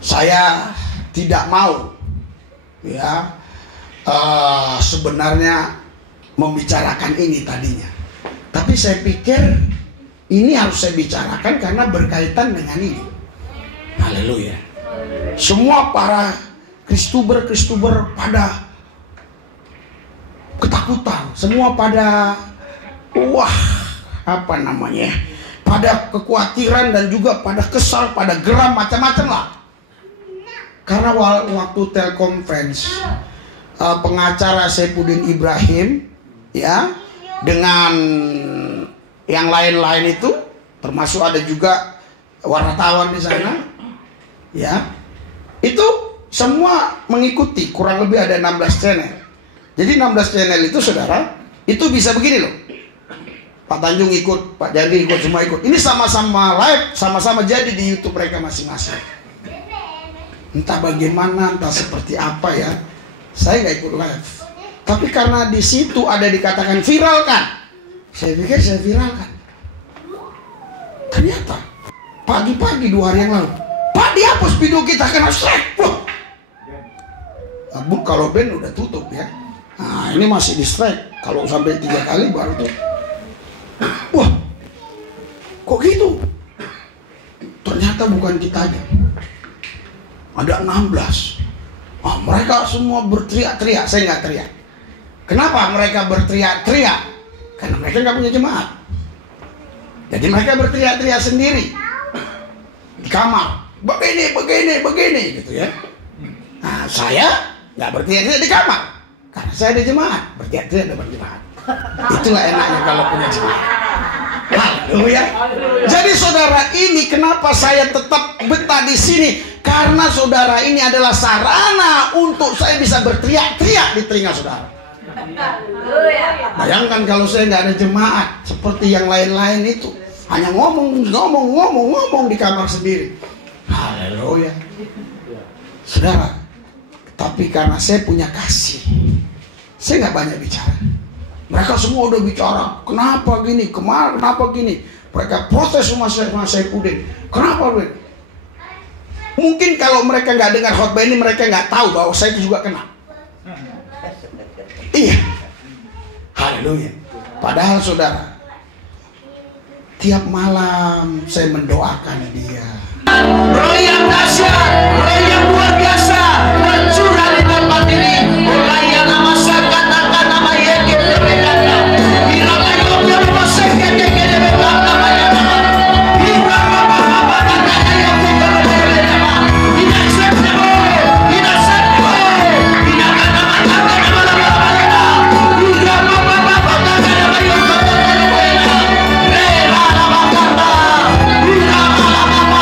Saya tidak mau ya sebenarnya membicarakan ini tadinya, tapi saya pikir ini harus saya bicarakan karena berkaitan dengan ini. Haleluya. Semua para Kristuber pada ketakutan, semua pada pada kekhawatiran dan juga pada kesal, pada geram, macam-macam lah. Karena waktu telekonferensi pengacara Saifuddin Ibrahim ya dengan yang lain-lain itu, termasuk ada juga wartawan di sana ya, itu semua mengikuti, kurang lebih ada 16 channel. Jadi 16 channel itu saudara, itu bisa begini loh, Pak Tanjung ikut, Pak Jandi ikut, semua ikut. Ini sama-sama live, sama-sama jadi di YouTube mereka masing-masing. Entah bagaimana, entah seperti apa ya, saya nggak ikut live. Tapi karena di situ ada dikatakan viralkan, saya pikir saya viralkan. Ternyata pagi-pagi 2 hari yang lalu, Pak dihapus video kita kena strike. Bu, kalau band udah tutup ya. Nah ini masih di strike. Kalau sampai 3 kali baru tuh. Wah, kok gitu? Ternyata bukan kita aja. Ada 16. Mereka semua berteriak-teriak. Saya nggak teriak. Kenapa mereka berteriak-teriak? Karena mereka nggak punya jemaat. Jadi mereka berteriak-teriak sendiri di kamar. Begini gitu ya. Nah saya nggak berteriak-teriak di kamar karena saya ada jemaat. Berteriak-teriak dapat jemaat. Itulah enaknya kalau punya jemaat. Haleluya. Jadi saudara, ini kenapa saya tetap betah di sini? Karena saudara, ini adalah sarana untuk saya bisa berteriak-teriak di telinga saudara. Bayangkan kalau saya nggak ada jemaat seperti yang lain-lain itu, hanya ngomong di kamar sendiri. Haleluya. Saudara, tapi karena saya punya kasih, saya nggak banyak bicara. Mereka semua udah bicara, kenapa gini, kemarin kenapa gini. Mereka protes sama Saifuddin. Kenapa Bud? Mungkin kalau mereka nggak dengar khotbah ini, mereka nggak tahu bahwa saya itu juga kena. Iya. Haleluya. Padahal saudara, tiap malam saya mendoakan dia. Roh yang dahsyat, roh yang luar biasa mencurah di tempat ini. Mulai yang nama saya katakan nama Yesus berbeda. Bila Yoga rumah saya katakan namanya nama. Bila Bapa katanya Yoga berbeda. Tidak sembuh, tidak sembuh, tidak kata nama. Bila Bapa katanya nama Yoga berbeda. Rela nama kata. Bila Bapa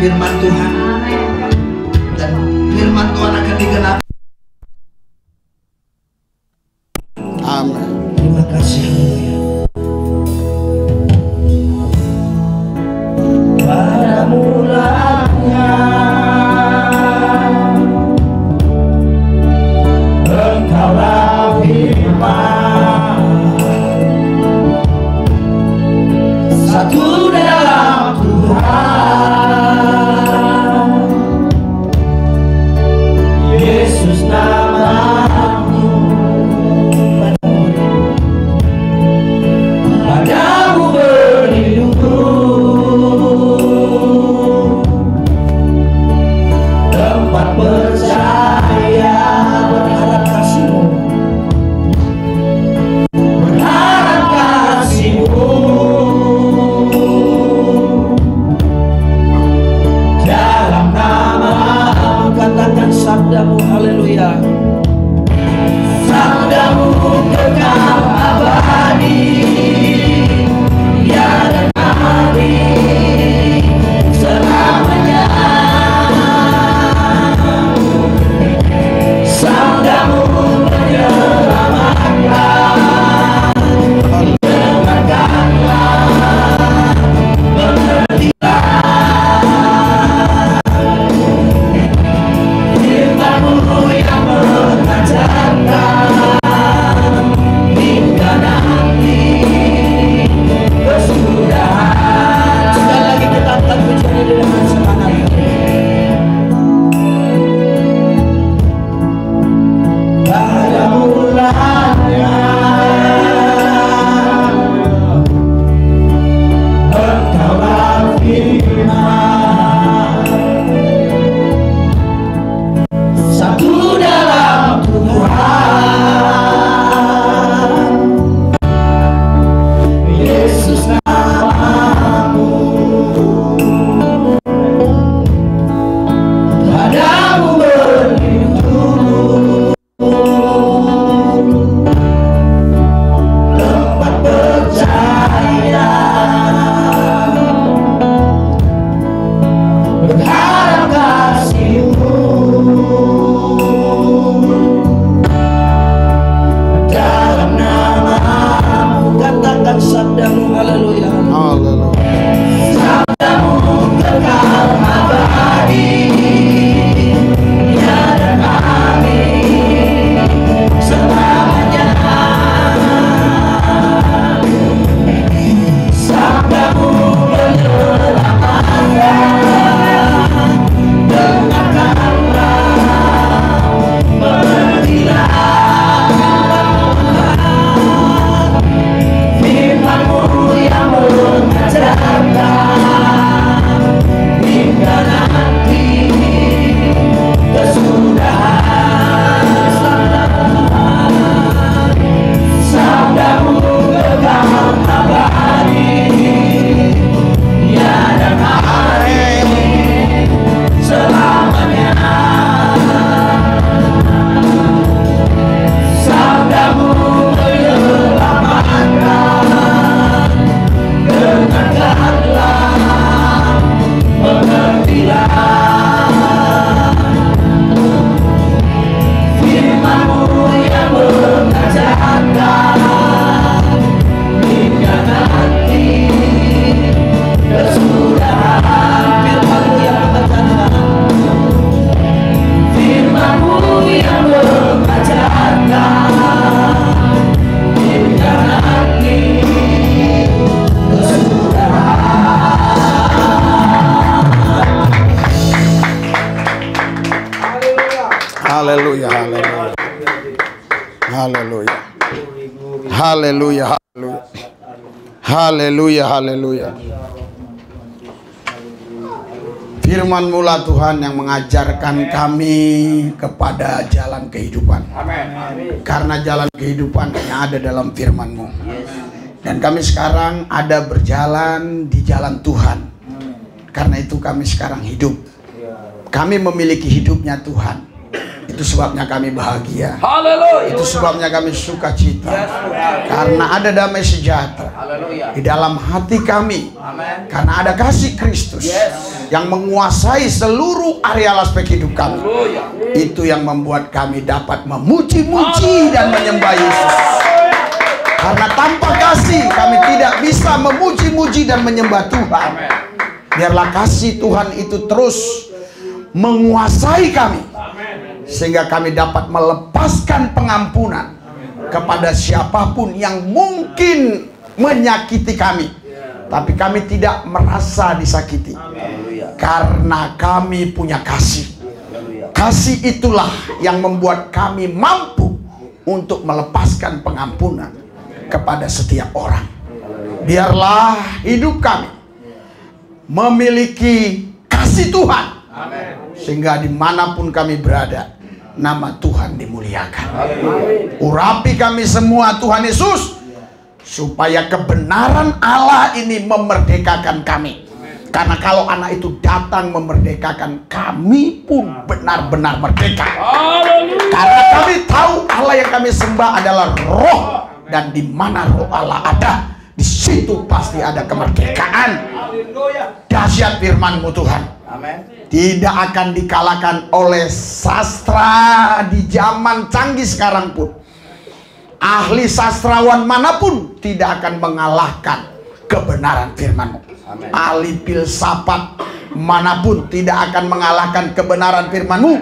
firman Tuhan, dan firman Tuhan akan digenapi. Amin. Terima kasih. Pada mulanya Engkaulah firman, satu dalam Tuhan, Yesus namamu, padamu berlindung, tempat percaya, berharap kasih-Mu, berharap kasih-Mu, dalam nama-Mu, katakan sabda-Mu, haleluya. Sabda-Mu kekal abadi, tiada habis selamanya. Sabda-Mu menyelamatkan, dengarkanlah, mengertilah. Firman-Mu yang mengajarkan hingga nanti kesudahan. Sekali lagi kita angkat pujian dengan semangat. Pada mulanya Engkaulah firman, satu dalam Tuhan, Yesus namamu, padamu berlindung, tempat percaya, berharap kasih-Mu, dalam nama-Mu, katakan sabda-Mu, haleluya. Haleluya. Sabda-Mu kekal abadi, tiada habis selamanya. Sabda-Mu menyelamatkan, dengarkanlah, mengertilah. Firman-Mu yang mengajarkan hingga nanti kesudahan. Sabda-Mu kekal abadi, tiada habis selamanya. Sabda-Mu menyelamatkan, dengarkanlah, mengertilah. Firman-Mu yang mengajarkan hingga nanti kesudahan. Firman-Mu yang mengajarkan, firman-Mu yang mengajarkan hingga nanti Haleluya. Haleluya. Haleluya. Haleluya. Haleluya. Haleluya. Firman-Mu lah Tuhan yang mengajarkan kami kepada jalan kehidupan. Karena jalan kehidupan hanya ada dalam firman-Mu. Dan kami sekarang ada berjalan di jalan Tuhan. Karena itu kami sekarang hidup. Kami memiliki hidupnya Tuhan. Itu sebabnya kami bahagia. Haleluya. Itu sebabnya kami sukacita. Karena ada damai sejahtera di dalam hati kami. Karena ada kasih Kristus yang menguasai seluruh area aspek hidup kami. Itu yang membuat kami dapat memuji-muji dan menyembah Yesus. Karena tanpa kasih kami tidak bisa memuji-muji dan menyembah Tuhan. Biarlah kasih Tuhan itu terus menguasai kami, sehingga kami dapat melepaskan pengampunan kepada siapapun yang mungkin menyakiti kami, tapi kami tidak merasa disakiti karena kami punya kasih. Kasih itulah yang membuat kami mampu untuk melepaskan pengampunan kepada setiap orang. Biarlah hidup kami memiliki kasih Tuhan, sehingga dimanapun kami berada, nama Tuhan dimuliakan. Urapi kami semua Tuhan Yesus, supaya kebenaran Allah ini memerdekakan kami. Karena kalau anak itu datang memerdekakan, kami pun benar-benar merdeka. Karena kami tahu Allah yang kami sembah adalah roh, dan di mana roh Allah ada, di situ pasti ada kemerdekaan. Dahsyat firman-Mu Tuhan, tidak akan dikalahkan oleh sastra di zaman canggih sekarang pun. Ahli sastrawan manapun tidak akan mengalahkan kebenaran firman-Mu. Ahli filsafat manapun tidak akan mengalahkan kebenaran firman-Mu.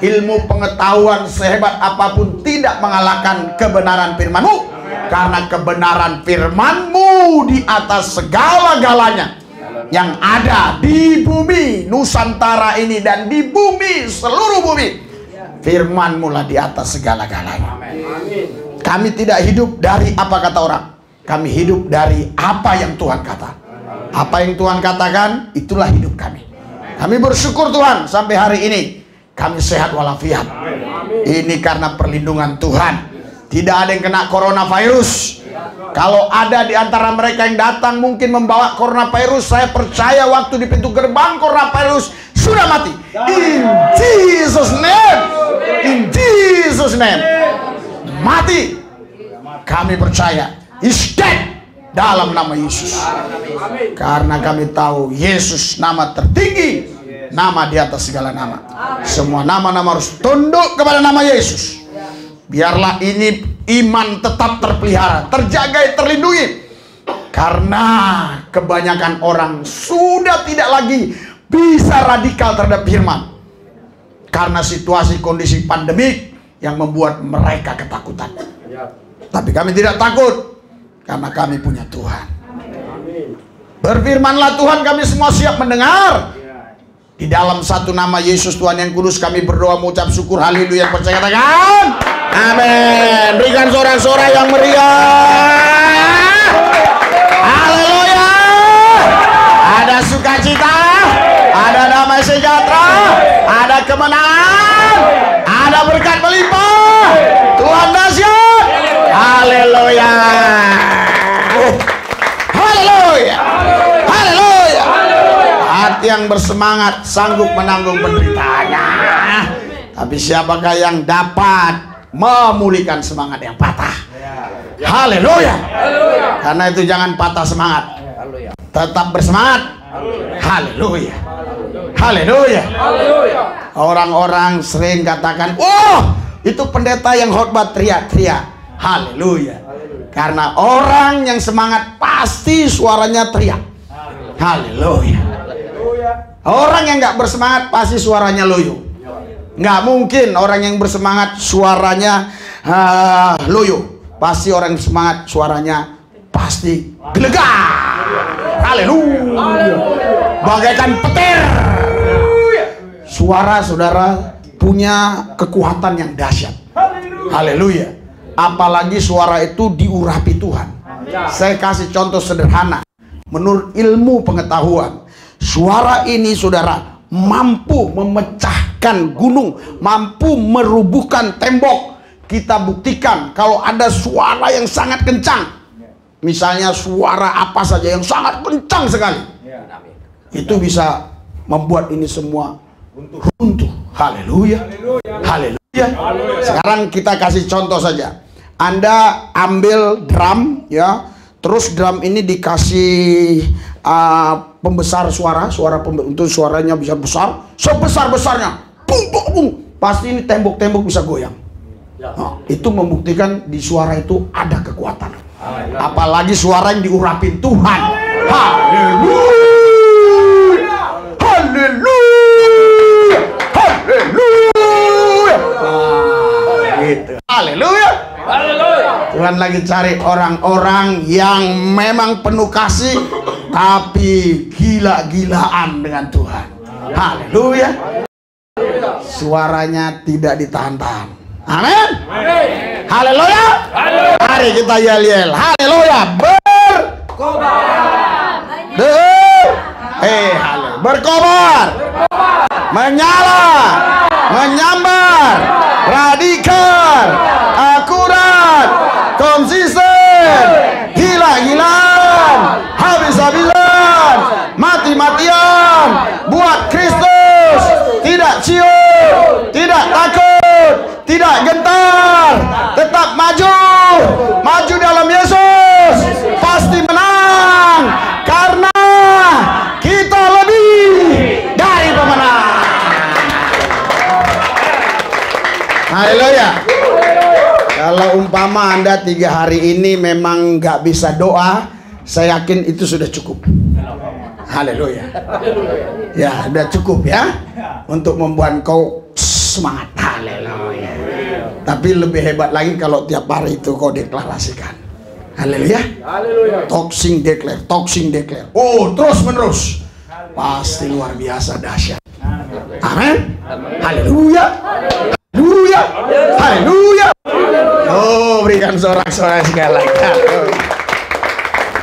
Ilmu pengetahuan sehebat apapun tidak mengalahkan kebenaran firman-Mu. Karena kebenaran firman-Mu di atas segala-galanya yang ada di bumi Nusantara ini dan di bumi seluruh bumi. Firman-Mu lah di atas segala-galanya. Kami tidak hidup dari apa kata orang, kami hidup dari apa yang Tuhan kata. Apa yang Tuhan katakan, itulah hidup kami. Kami bersyukur Tuhan sampai hari ini kami sehat walafiat. Ini karena perlindungan Tuhan. Tidak ada yang kena coronavirus. Kalau ada di antara mereka yang datang mungkin membawa coronavirus, saya percaya waktu di pintu gerbang coronavirus sudah mati. In Jesus name. In Jesus name. Mati. Kami percaya is dead dalam nama Yesus. Karena kami tahu Yesus nama tertinggi, nama di atas segala nama. Semua nama-nama harus tunduk kepada nama Yesus. Biarlah ini iman tetap terpelihara, terjaga, terlindungi. Karena kebanyakan orang sudah tidak lagi bisa radikal terhadap firman. Karena situasi kondisi pandemik yang membuat mereka ketakutan. Tapi kami tidak takut, karena kami punya Tuhan. Berfirmanlah Tuhan, kami semua siap mendengar. Di dalam satu nama Yesus Tuhan yang kudus kami berdoa mengucap syukur. Haleluya. Percaya katakan amin. Berikan sorak-sorak yang meriah. Haleluya. Ada sukacita, ada damai sejahtera, ada kemenangan, ada berkat melimpah. Tuhan dahsyat. Haleluya. Haleluya. Haleluya. Hati yang bersemangat sanggup menanggung penderitaannya. Tapi siapakah yang dapat memulihkan semangat yang patah? Haleluya. Karena itu jangan patah semangat, tetap bersemangat. Haleluya. Haleluya. Orang-orang sering katakan, "Oh, itu pendeta yang khotbah teriak-teriak." Haleluya. Karena orang yang semangat pasti suaranya teriak. Haleluya. Orang yang nggak bersemangat pasti suaranya loyo. Nggak mungkin orang yang bersemangat suaranya loyo. Pasti orang yang semangat suaranya pasti gelegar. Haleluya. Bagaikan petir. Suara saudara punya kekuatan yang dahsyat. Haleluya. Apalagi suara itu diurapi Tuhan. Saya kasih contoh sederhana. Menurut ilmu pengetahuan, suara ini saudara mampu memecahkan gunung, mampu merubuhkan tembok. Kita buktikan kalau ada suara yang sangat kencang, misalnya suara apa saja yang sangat kencang sekali, itu bisa membuat ini semua runtuh. Haleluya. Haleluya. Ya. Sekarang kita kasih contoh saja. Anda ambil drum, ya, terus drum ini dikasih pembesar suara, untuk suaranya bisa besar, sebesar-besarnya, pung, pung, pung. Pasti ini tembok-tembok bisa goyang. Nah, itu membuktikan di suara itu ada kekuatan. Apalagi suara yang diurapin Tuhan. Haleluya, haleluya, haleluya. Gitu. Haleluya. Tuhan lagi cari orang-orang yang memang penuh kasih tapi gila-gilaan dengan Tuhan. Haleluya. Suaranya tidak ditahan-tahan. Amin. Haleluya. Mari kita yel-yel. Haleluya. Berkobar, menyala, menyambar, radikal, akurat, konsisten, gila-gilaan, habis-habisan, mati-matian, buat Kristus, tidak ciut, tidak takut, tidak gentar, tetap maju dalam Yesus, pasti menang, karena kita lebih dari pemenang. Haleluya. Kalau umpama Anda 3 hari ini memang nggak bisa doa, saya yakin itu sudah cukup. Haleluya. Ya, sudah cukup ya untuk membuat kau semangat. Haleluya. Tapi lebih hebat lagi kalau tiap hari itu kau deklarasikan. Haleluya. Toksing declare, toksing declare. Oh, terus menerus. Pasti luar biasa dahsyat. Amin. Haleluya. Haleluya. Haleluya. Oh, berikan sorak-sorai segala.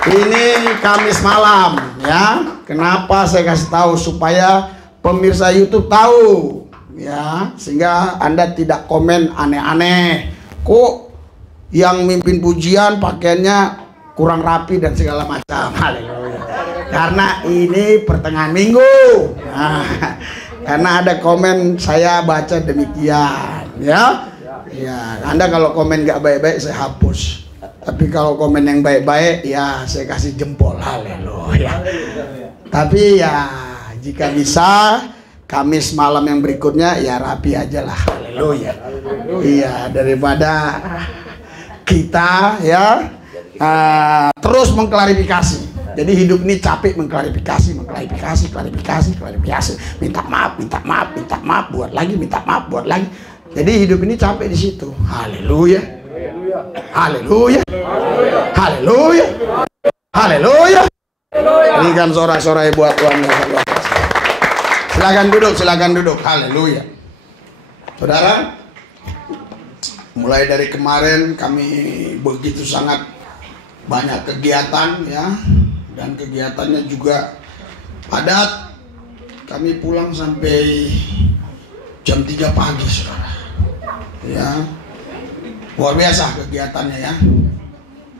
Ini Kamis malam ya. Kenapa saya kasih tahu supaya pemirsa YouTube tahu ya, sehingga Anda tidak komen aneh-aneh. Kok yang mimpin pujian pakaiannya kurang rapi dan segala macam. Haleluya. Karena ini pertengahan minggu. Nah, karena ada komen saya baca demikian ya. Ya, Anda kalau komen nggak baik-baik saya hapus. Tapi kalau komen yang baik-baik ya saya kasih jempol. Haleluya. Tapi ya jika bisa Kamis malam yang berikutnya ya rapi aja lah. Haleluya. Iya, daripada kita ya terus mengklarifikasi. Jadi hidup ini capek mengklarifikasi, minta maaf, buat lagi, minta maaf, buat lagi. Jadi hidup ini capek di situ. Haleluya. Haleluya. Haleluya. Haleluya. Berikan sorak-sorai buat Tuhan. Silakan duduk, silakan duduk. Haleluya. Saudara, mulai dari kemarin kami begitu sangat banyak kegiatan ya, dan kegiatannya juga padat. Kami pulang sampai jam 3 pagi, saudara. Ya, luar biasa kegiatannya ya.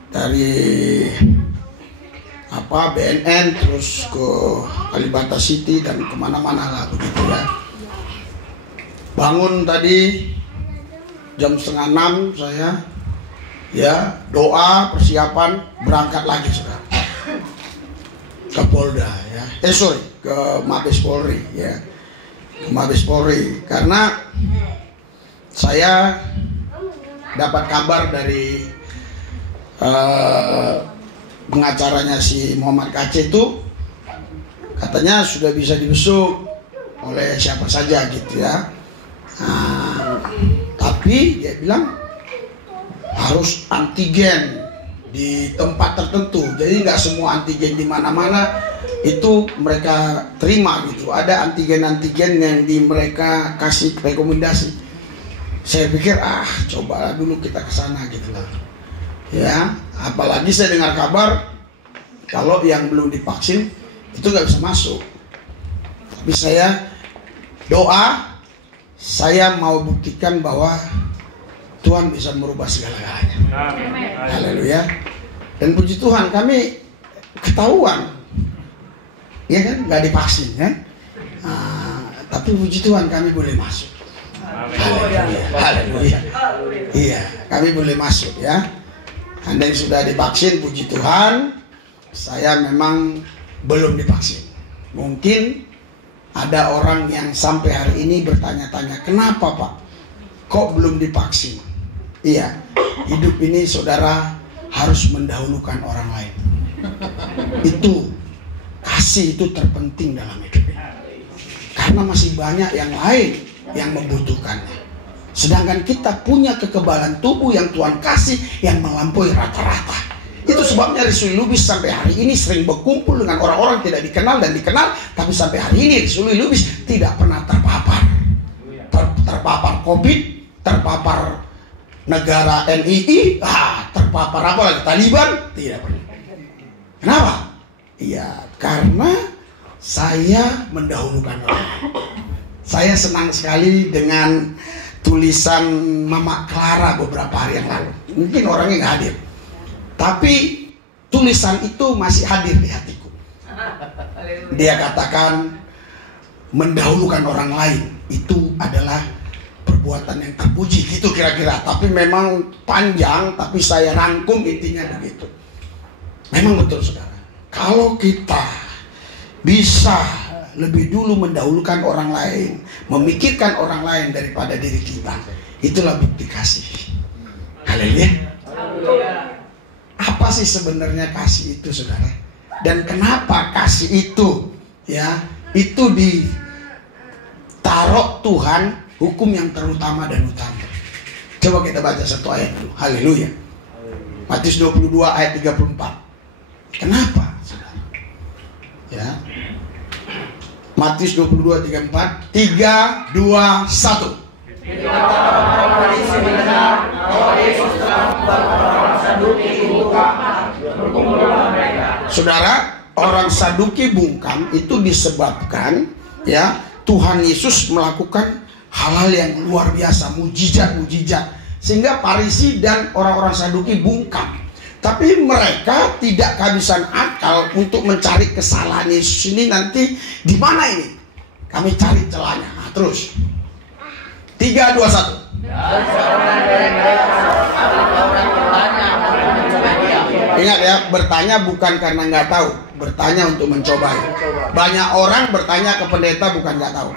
Dari BNN terus ke Kalibata City dan kemana-mana lah begitu ya. Bangun tadi jam 5:30 saya ya, doa persiapan berangkat lagi saudara ke Polda ya, ke Mabes Polri ya, ke Mabes Polri, karena saya dapat kabar dari pengacaranya si Muhammad KC itu, katanya sudah bisa dibesuk oleh siapa saja gitu ya. Tapi dia bilang harus antigen di tempat tertentu, jadi nggak semua antigen di mana-mana itu mereka terima gitu. Ada antigen-antigen yang mereka kasih rekomendasi. Saya pikir coba dulu kita ke sana gitu lah. Ya, apalagi saya dengar kabar kalau yang belum divaksin itu nggak bisa masuk. Tapi saya doa, saya mau buktikan bahwa Tuhan bisa merubah segala-galanya. Haleluya. Dan puji Tuhan kami ketahuan, ya kan, nggak divaksin kan. Tapi puji Tuhan kami boleh masuk. Haleluya. Iya, kami boleh masuk ya. Anda yang sudah divaksin, puji Tuhan. Saya memang belum divaksin. Mungkin ada orang yang sampai hari ini bertanya-tanya, kenapa Pak? Kok belum divaksin? Iya, hidup ini saudara harus mendahulukan orang lain. Itu, kasih itu terpenting dalam hidup ini. Karena masih banyak yang lain yang membutuhkannya. Sedangkan kita punya kekebalan tubuh yang Tuhan kasih yang melampaui rata-rata. Itu sebabnya Risuli Lubis sampai hari ini sering berkumpul dengan orang-orang tidak dikenal dan dikenal. Tapi sampai hari ini Risuli Lubis tidak pernah terpapar. Terpapar COVID, terpapar negara NII, terpapar apa lagi? Taliban, tidak pernah. Kenapa? Iya, karena saya mendahulukan orang. Saya senang sekali dengan tulisan Mama Clara beberapa hari yang lalu. Mungkin orangnya nggak hadir, tapi tulisan itu masih hadir di hatiku. Dia katakan mendahulukan orang lain itu adalah perbuatan yang terpuji, gitu kira-kira. Tapi memang panjang, tapi saya rangkum intinya begitu. Memang betul saudara, kalau kita bisa lebih dulu mendahulukan orang lain, memikirkan orang lain daripada diri kita, itulah bukti kasih. Haleluya. Apa sih sebenarnya kasih itu saudara? Dan kenapa kasih itu ya, itu ditaruh Tuhan hukum yang terutama dan utama. Coba kita baca satu ayat dulu. Haleluya. Matius 22 ayat 34. Kenapa saudara? Ya. Matius 22, 34, 3, 2, 1. Saudara, orang Saduki bungkam itu disebabkan ya Tuhan Yesus melakukan hal-hal yang luar biasa, mujizat-mujizat, sehingga Farisi dan orang-orang Saduki bungkam. Tapi mereka tidak kehabisan akal untuk mencari kesalahan Yesus ini nanti di mana ini? Kami cari celahnya. Nah, terus 3, 2, 1. Ingat ya, bertanya bukan karena nggak tahu, bertanya untuk mencobai. Banyak orang bertanya ke pendeta bukan nggak tahu,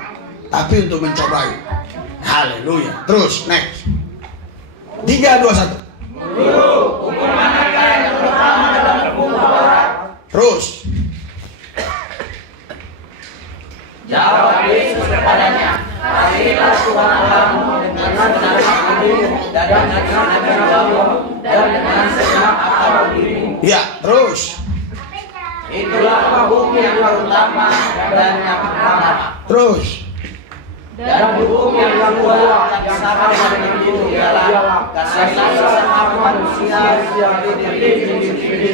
tapi untuk mencobai. Haleluya. Terus next. 3, 2, 1. Terus jawab Yesus kepadanya, kasihilah Tuhan Allahmu dengan segenap hatimu dan dengan segenap jiwamu dan dengan segenap akal dirimu. Ya, terus itulah hukum yang pertama dan yang pertama. Terus dan hukum yang kedua yang sama dengan itu ialah kasihilah sesama manusia seperti.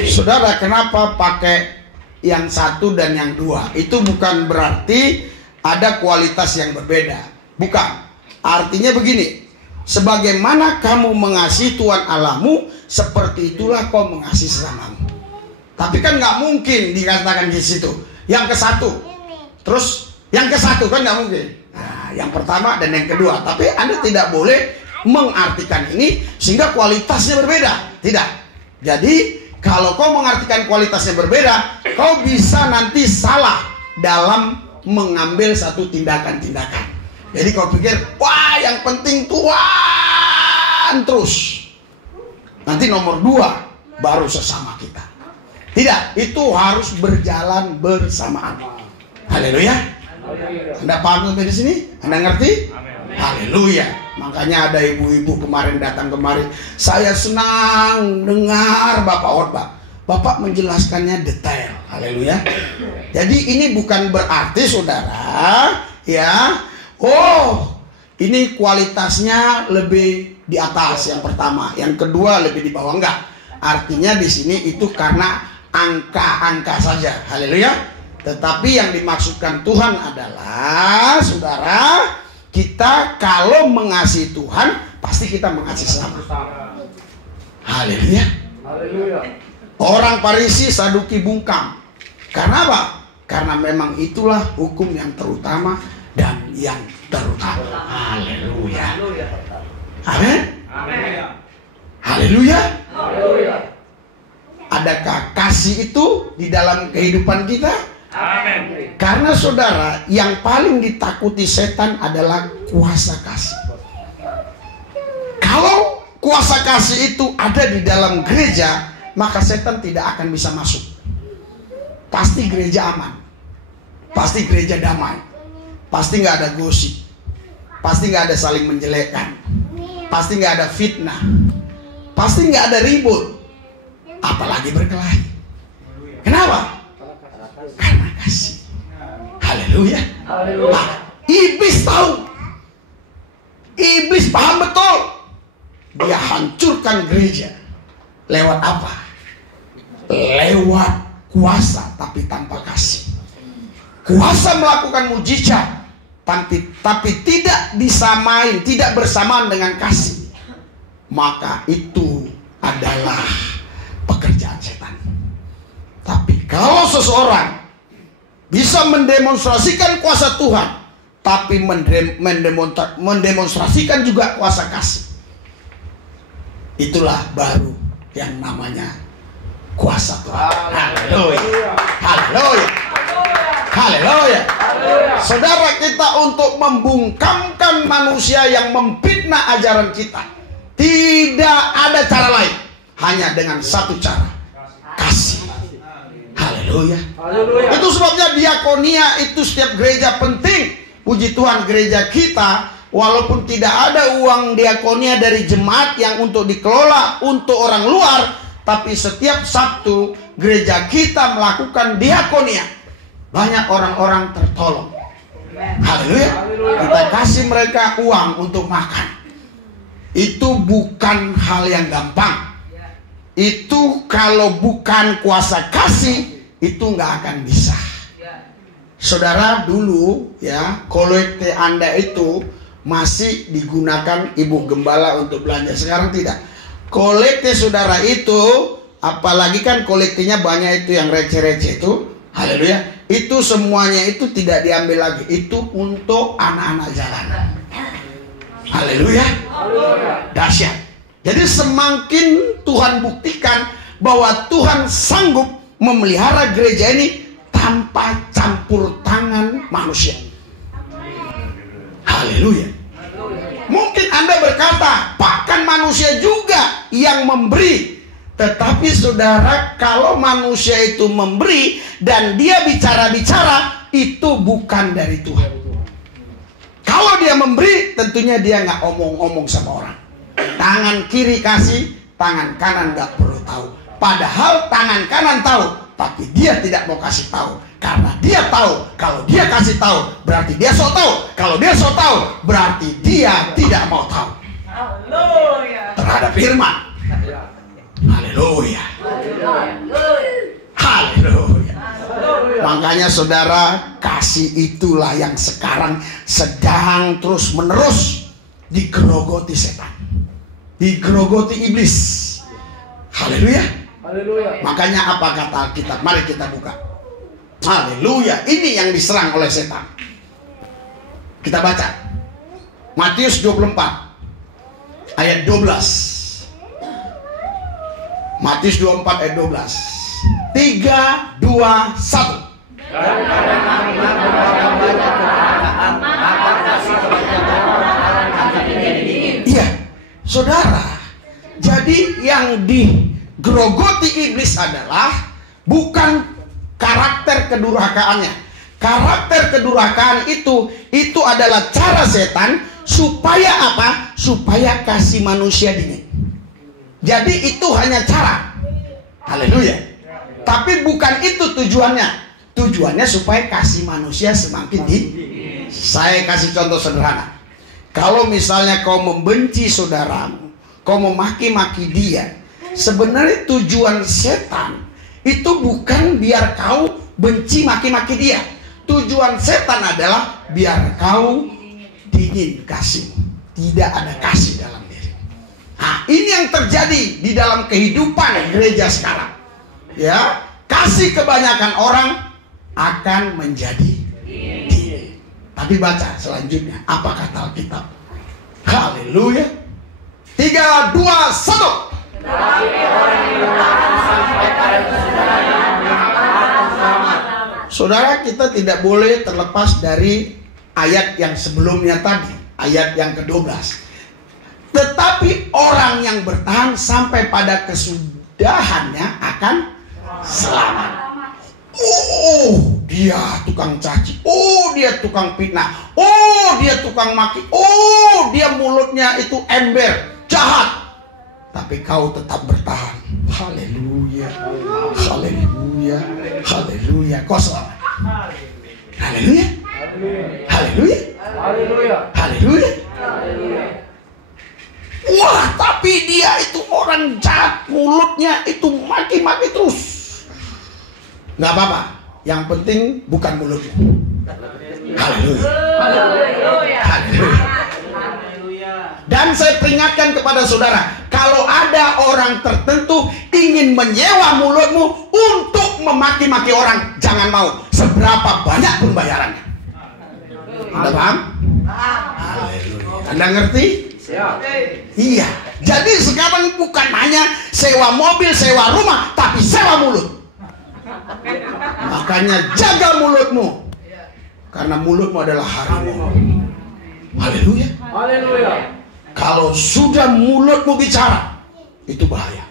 Saudara, kenapa pakai yang satu dan yang dua? Itu bukan berarti ada kualitas yang berbeda, bukan. Artinya begini, sebagaimana kamu mengasihi Tuhan Allahmu, seperti itulah kau mengasihi sesamamu. Tapi kan nggak mungkin dikatakan di situ yang ke satu, terus yang ke satu, kan nggak mungkin. Nah, yang pertama dan yang kedua. Tapi Anda tidak boleh mengartikan ini sehingga kualitasnya berbeda. Tidak. Jadi kalau kau mengartikan kualitasnya berbeda, kau bisa nanti salah dalam mengambil satu tindakan-tindakan. Jadi kau pikir, wah yang penting Tuhan terus, nanti nomor 2 baru sesama kita. Tidak, itu harus berjalan bersamaan. Haleluya. Anda paham sampai di sini? Anda ngerti? Haleluya. Makanya ada ibu-ibu kemarin datang kemari, saya senang dengar Bapak khotbah. Bapak menjelaskannya detail. Haleluya. Jadi ini bukan berarti saudara, ya, oh ini kualitasnya lebih di atas yang pertama, yang kedua lebih di bawah. Enggak. Artinya di sini itu karena angka-angka saja. Haleluya. Tetapi yang dimaksudkan Tuhan adalah saudara, kita kalau mengasihi Tuhan pasti kita mengasihi sesama. Haleluya. Orang Farisi Saduki bungkam. Karena apa? Karena memang itulah hukum yang terutama dan yang terutama. Haleluya. Amin. Haleluya. Adakah kasih itu di dalam kehidupan kita? Amin. Karena saudara, yang paling ditakuti setan adalah kuasa kasih. Kalau kuasa kasih itu ada di dalam gereja, maka setan tidak akan bisa masuk. Pasti gereja aman, pasti gereja damai, pasti nggak ada gosip, pasti nggak ada saling menjelekkan, pasti nggak ada fitnah, pasti nggak ada ribut, apalagi berkelahi. Kenapa? Karena kasih. Haleluya. Nah, iblis tahu, iblis paham betul, dia hancurkan gereja lewat apa? Lewat kuasa tapi tanpa kasih. Kuasa melakukan mujizat tapi tidak disamain, tidak bersamaan dengan kasih. Maka itu adalah pekerjaan setan. Tapi kalau seseorang bisa mendemonstrasikan kuasa Tuhan, tapi mendemonstrasikan juga kuasa kasih, itulah baru yang namanya kuasa Tuhan. Haleluya. Haleluya. Haleluya. Saudara, kita untuk membungkamkan manusia yang memfitnah ajaran kita, tidak ada cara lain, hanya dengan satu cara, kasih. Haleluya. Itu sebabnya diakonia itu setiap gereja penting. Puji Tuhan, gereja kita walaupun tidak ada uang diakonia dari jemaat yang untuk dikelola untuk orang luar, tapi setiap Sabtu gereja kita melakukan diakonia. Banyak orang-orang tertolong. Haleluya. Kita kasih mereka uang untuk makan. Itu bukan hal yang gampang. Itu kalau bukan kuasa kasih, itu nggak akan bisa. Saudara, dulu ya, kolekte Anda itu masih digunakan ibu gembala untuk belanja. Sekarang tidak. Kolekte saudara itu, apalagi kan kolektenya banyak itu yang receh-receh itu, haleluya, itu semuanya itu tidak diambil lagi. Itu untuk anak-anak jalanan. Haleluya. Dahsyat. Jadi semakin Tuhan buktikan bahwa Tuhan sanggup memelihara gereja ini tanpa campur tangan manusia. Haleluya. Mungkin Anda berkata, bahkan manusia juga yang memberi. Tetapi saudara, kalau manusia itu memberi dan dia bicara-bicara, itu bukan dari Tuhan. Kalau dia memberi, tentunya dia nggak omong-omong sama orang. Tangan kiri kasih, tangan kanan nggak perlu tahu. Padahal tangan kanan tahu, tapi dia tidak mau kasih tahu. Karena dia tahu, kalau dia kasih tahu, berarti dia sok tahu. Kalau dia sok tahu, berarti dia tidak mau tahu. Terhadap firman. Haleluya. Haleluya. Makanya saudara, kasih itulah yang sekarang sedang terus menerus digerogoti setan, digerogoti iblis. Haleluya. Makanya apa kata Alkitab? Mari kita buka. Haleluya. Ini yang diserang oleh setan. Kita baca Matius 24 ayat 12. Matius 24 ayat 12. 3, 2, 1. Iya, saudara. Jadi yang digerogoti iblis adalah bukan karakter kedurhakaannya. Karakter kedurhakaan itu adalah cara setan supaya apa? Supaya kasih manusia dingin. Jadi itu hanya cara. Haleluya. Tapi bukan itu tujuannya. Tujuannya supaya kasih manusia semakin dingin. Saya kasih contoh sederhana. Kalau misalnya kau membenci saudaramu, kau memaki-maki dia, sebenarnya tujuan setan itu bukan biar kau benci maki-maki dia. Tujuan setan adalah biar kau dingin kasih. Tidak ada kasih dalam diri. Nah, ini yang terjadi di dalam kehidupan gereja sekarang. Ya, kasih kebanyakan orang akan menjadi dingin. Tapi baca selanjutnya, apa kata Alkitab? Haleluya. 3, 2, 1. Saudara, kita tidak boleh terlepas dari ayat yang sebelumnya tadi, ayat yang ke-12. Tetapi orang yang bertahan sampai pada kesudahannya akan selamat. Oh, dia tukang caci. Oh, dia tukang fitnah. Oh, dia tukang maki. Oh, dia mulutnya itu ember, jahat. Tapi kau tetap bertahan. Haleluya. Haleluya. Haleluya. Kau selamat. Haleluya. Haleluya. Haleluya. Wah, tapi dia itu orang jahat, mulutnya itu maki-maki terus. Nggak apa-apa. Yang penting bukan mulutnya. Haleluya. Haleluya. Dan saya peringatkan kepada saudara, kalau ada orang tertentu ingin menyewa mulutmu untuk memaki-maki orang, jangan mau. Seberapa banyak pun bayarannya. Anda paham? Haleluya. Anda ngerti? Iya. Jadi sekarang bukan hanya sewa mobil, sewa rumah, tapi sewa mulut. Makanya jaga mulutmu, karena mulutmu adalah harimau. Haleluya. Haleluya. Kalau sudah mulutmu bicara, itu bahaya.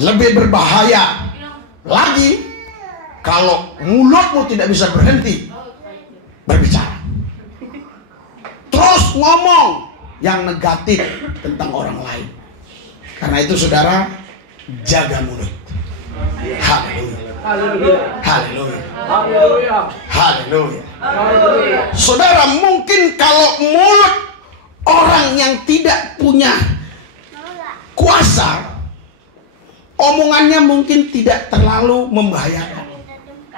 Lebih berbahaya lagi kalau mulutmu tidak bisa berhenti berbicara, terus ngomong yang negatif tentang orang lain. Karena itu saudara, jaga mulut. Haleluya. Haleluya. Haleluya. Haleluya. Saudara, mungkin kalau mulut orang yang tidak punya kuasa, omongannya mungkin tidak terlalu membahayakan.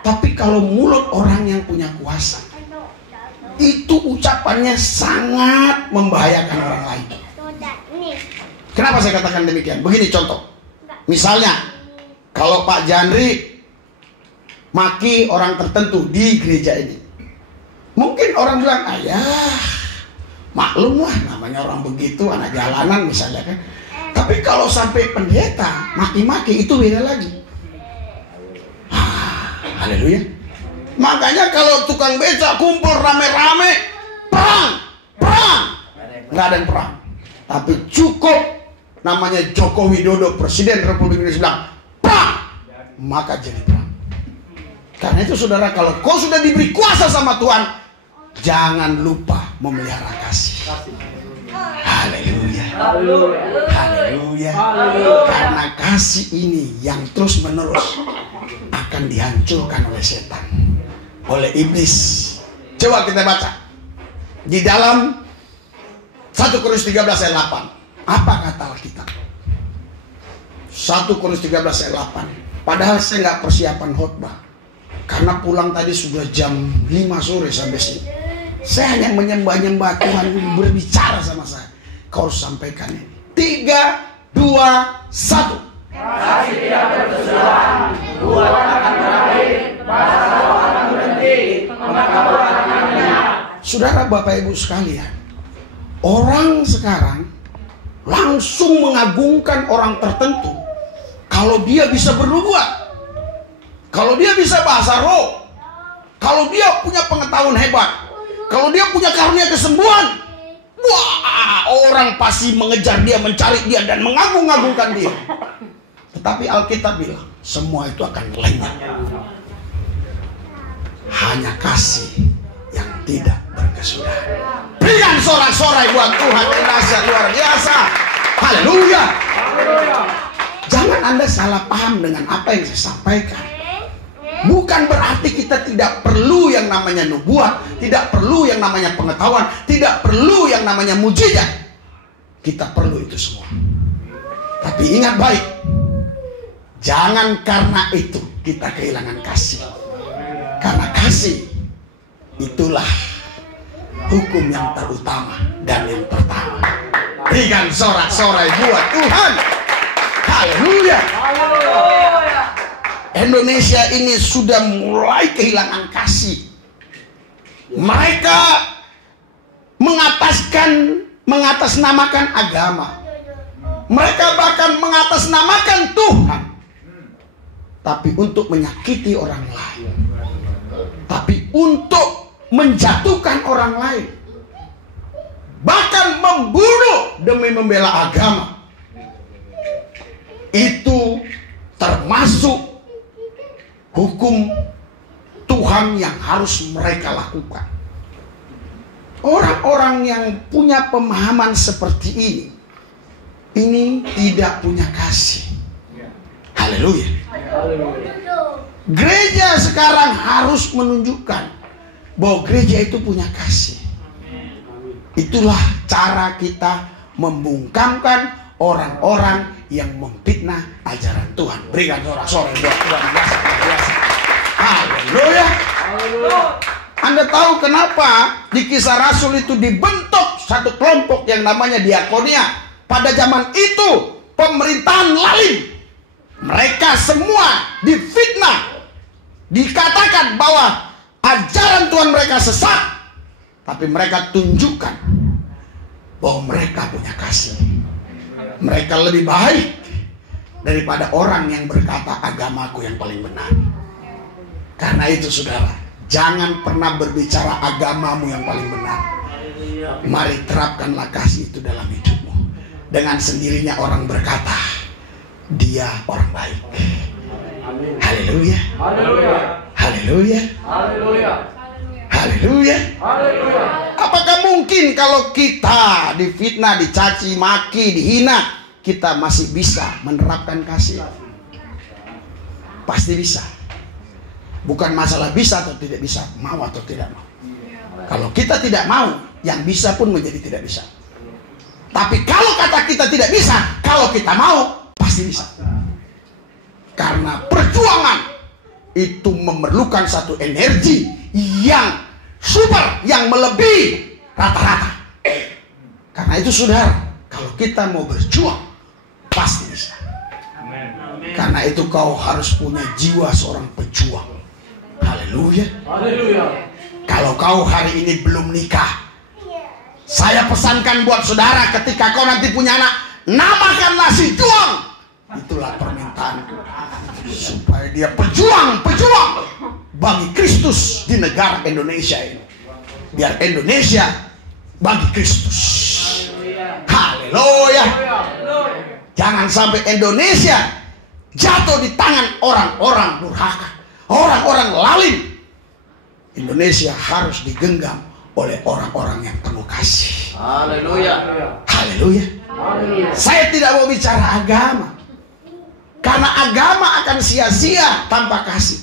Tapi kalau mulut orang yang punya kuasa, itu ucapannya sangat membahayakan orang lain. Kenapa saya katakan demikian? Begini contoh. Misalnya, kalau Pak Jandri maki orang tertentu di gereja ini, mungkin orang bilang, ayah, maklum lah, namanya orang begitu, anak jalanan misalnya kan. Tapi kalau sampai pendeta maki-maki, itu beda lagi. Haleluya. Makanya kalau tukang beca kumpul rame-rame, perang. Nggak ada yang perang. Tapi cukup namanya Joko Widodo, Presiden Republik Indonesia, bilang perang, maka jadi perang. Karena itu saudara, kalau kau sudah diberi kuasa sama Tuhan, jangan lupa memelihara kasih. Haleluya. Haleluya. Karena kasih ini yang terus menerus akan dihancurkan oleh setan, oleh iblis. Coba kita baca di dalam 1 Korintus 13 ayat 8. Apa kata Alkitab? 1 Korintus 13 ayat 8. Padahal saya nggak persiapan khotbah, karena pulang tadi sudah jam 5 sore sampai sini. Saya hanya menyembah-nyembah Tuhan, berbicara sama saya. Kau harus sampaikan ini. 3, 2, 1. Kasih tidak berkesudahan, buat akan berakhir, masa kau akan berhenti, maka kau akan menyerah. Saudara, Bapak Ibu sekalian, orang sekarang langsung mengagungkan orang tertentu kalau dia bisa bernubuat, kalau dia bisa bahasa roh, kalau dia punya pengetahuan hebat, kalau dia punya karunia kesembuhan. Wah, orang pasti mengejar dia, mencari dia, dan mengagung-agungkan dia. Tetapi Alkitab bilang, semua itu akan lenyap. Hanya kasih yang tidak berkesudahan. Berikan sorak-sorai buat Tuhan, dahsyat luar biasa. Haleluya. Jangan Anda salah paham dengan apa yang saya sampaikan. Bukan berarti kita tidak perlu yang namanya nubuat, tidak perlu yang namanya pengetahuan, tidak perlu yang namanya mujizat. Kita perlu itu semua. Tapi ingat baik, jangan karena itu kita kehilangan kasih. Karena kasih itulah hukum yang terutama dan yang pertama. Berikan sorak-sorai buat Tuhan. Haleluya. Indonesia ini sudah mulai kehilangan kasih. Mereka mengatasnamakan agama. Mereka bahkan mengatasnamakan Tuhan. Tapi untuk menyakiti orang lain. Tapi untuk menjatuhkan orang lain. Bahkan membunuh demi membela agama. Itu termasuk hukum Tuhan yang harus mereka lakukan. Orang-orang yang punya pemahaman seperti ini tidak punya kasih. Haleluya. Gereja sekarang harus menunjukkan bahwa gereja itu punya kasih. Itulah cara kita membungkamkan orang-orang yang memfitnah ajaran Tuhan. Berikan sorak-sorai buat Tuhan biasa. Haleluya. Anda tahu kenapa di Kisah Rasul itu dibentuk satu kelompok yang namanya diakonia? Pada zaman itu pemerintahan lain. Mereka semua difitnah. Dikatakan bahwa ajaran Tuhan mereka sesat. Tapi mereka tunjukkan bahwa mereka punya kasih. Mereka lebih baik daripada orang yang berkata agamaku yang paling benar. Karena itu saudara, jangan pernah berbicara agamamu yang paling benar. Mari terapkanlah kasih itu dalam hidupmu. Dengan sendirinya orang berkata, dia orang baik. Haleluya. Haleluya. Haleluya. Apakah mungkin kalau kita difitnah, dicaci maki, dihina, kita masih bisa menerapkan kasih? Pasti bisa. Bukan masalah bisa atau tidak bisa, mau atau tidak mau. Kalau kita tidak mau, yang bisa pun menjadi tidak bisa. Tapi kalau kata kita tidak bisa, kalau kita mau, pasti bisa. Karena perjuangan itu memerlukan satu energi yang super, yang melebihi rata-rata. Karena itu saudara, kalau kita mau berjuang, pasti bisa. Karena itu kau harus punya jiwa seorang pejuang. Haleluya. Kalau kau hari ini belum nikah, saya pesankan buat saudara, ketika kau nanti punya anak, namakanlah si Juang. Itulah permintaan, supaya dia pejuang bagi Kristus di negara Indonesia ini. Biar Indonesia bagi Kristus. Haleluya. Jangan sampai Indonesia jatuh di tangan orang-orang durhaka, orang-orang lalim. Indonesia harus digenggam oleh orang-orang yang penuh kasih. Haleluya. Haleluya. Saya tidak mau bicara agama, karena agama akan sia-sia tanpa kasih.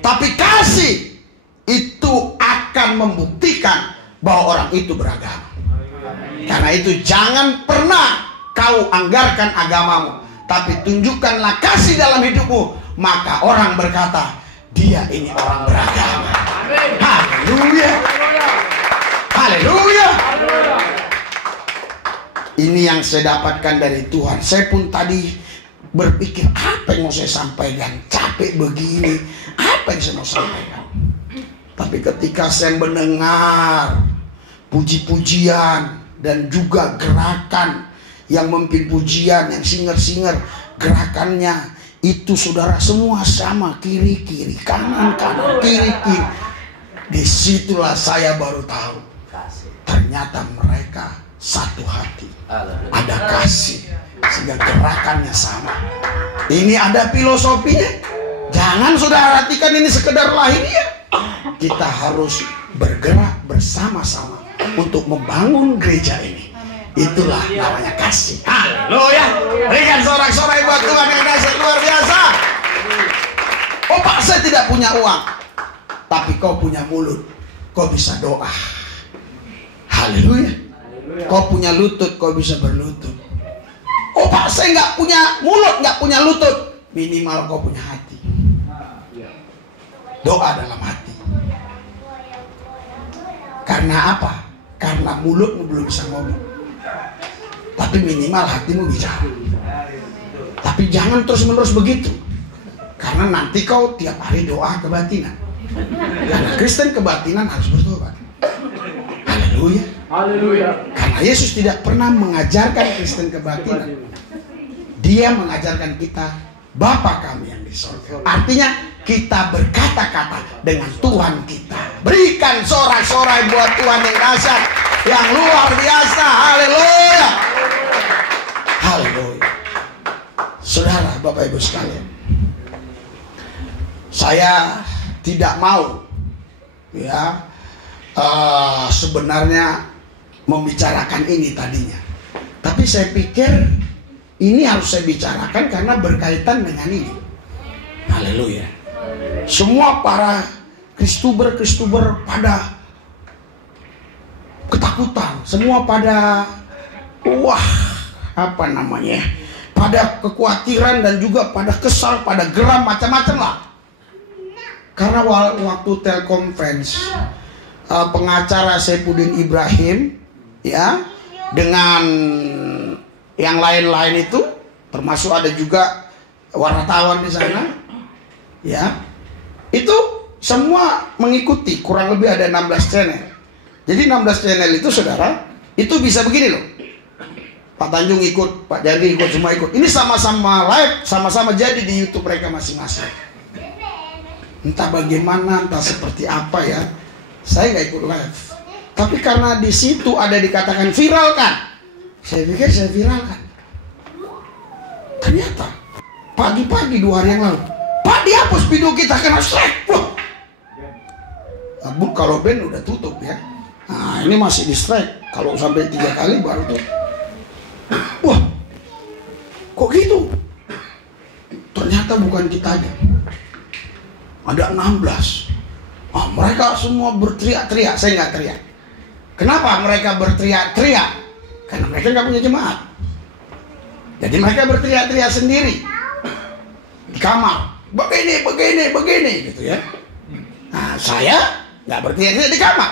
Tapi kasih itu akan membuktikan bahwa orang itu beragama. Karena itu jangan pernah kau anggarkan agamamu, tapi tunjukkanlah kasih dalam hidupmu. Maka orang berkata, dia ini orang beragama. Haleluya. Haleluya. Ini yang saya dapatkan dari Tuhan. Saya pun tadi berpikir, apa yang mau saya sampaikan? Capek begini, apa yang saya mau sampaikan? Tapi ketika saya mendengar puji-pujian dan juga gerakan yang memimpin pujian, yang singer-singer, gerakannya itu saudara semua sama, kiri-kiri, kanan-kanan, kiri-kiri. Disitulah saya baru tahu, ternyata mereka satu hati, ada kasih, sehingga gerakannya sama. Ini ada filosofinya. Jangan saudara artikan ini sekedar lahiriah. Kita harus bergerak bersama-sama untuk membangun gereja ini. Itulah namanya kasih. Haleluya. Berikan sorak-sorai buat Tuhan yang dahsyat luar biasa. Oh Pak, saya tidak punya uang, tapi kau punya mulut, kau bisa doa. Haleluya. Kau punya lutut, kau bisa berlutut. Oh Pak, saya nggak punya mulut, nggak punya lutut, minimal kau punya hati. Doa dalam hati. Karena apa? Karena mulutmu belum bisa ngomong, tapi minimal hatimu bicara. Tapi jangan terus-menerus begitu, karena nanti kau tiap hari doa kebatinan. Karena Kristen kebatinan harus bertobat. Haleluya. Haleluya. Karena Yesus tidak pernah mengajarkan Kristen kebatinan. Dia mengajarkan kita Bapa kami yang di surga. Artinya kita berkata-kata dengan Tuhan kita. Berikan sorak-sorai buat Tuhan yang dahsyat, yang luar biasa. Haleluya. Haleluya. Saudara, Bapak Ibu sekalian, saya tidak mau sebenarnya membicarakan ini tadinya, tapi saya pikir ini harus saya bicarakan karena berkaitan dengan ini. Haleluya. Semua para Kristuber pada ketakutan, semua pada pada kekhawatiran dan juga pada kesal, pada geram, macam-macam lah. Karena waktu telekonferensi pengacara Saifuddin Ibrahim dengan yang lain-lain itu, termasuk ada juga wartawan di sana, itu semua mengikuti, kurang lebih ada 16 channel. Jadi 16 channel itu, saudara, itu bisa begini loh. Pak Tanjung ikut, Pak Jadi ikut, semua ikut. Ini sama-sama live, sama-sama jadi di YouTube mereka masing-masing. Entah bagaimana, entah seperti apa ya, saya nggak ikut live. Tapi karena di situ ada dikatakan viralkan, saya pikir saya viralkan. Ternyata pagi-pagi 2 hari yang lalu, Pak, dihapus video kita kena strike. Wah, kalau band udah tutup ya. Nah, ini masih di strike. Kalau sampai 3 kali baru tuh. Wah, kok gitu? Ternyata bukan kita aja. Ada 16. Mereka semua berteriak-teriak. Saya nggak teriak. Kenapa mereka berteriak-teriak? Karena mereka nggak punya jemaat. Jadi mereka berteriak-teriak sendiri di kamar. Begini gitu ya. Nah, saya nggak berteriak-teriak di kamar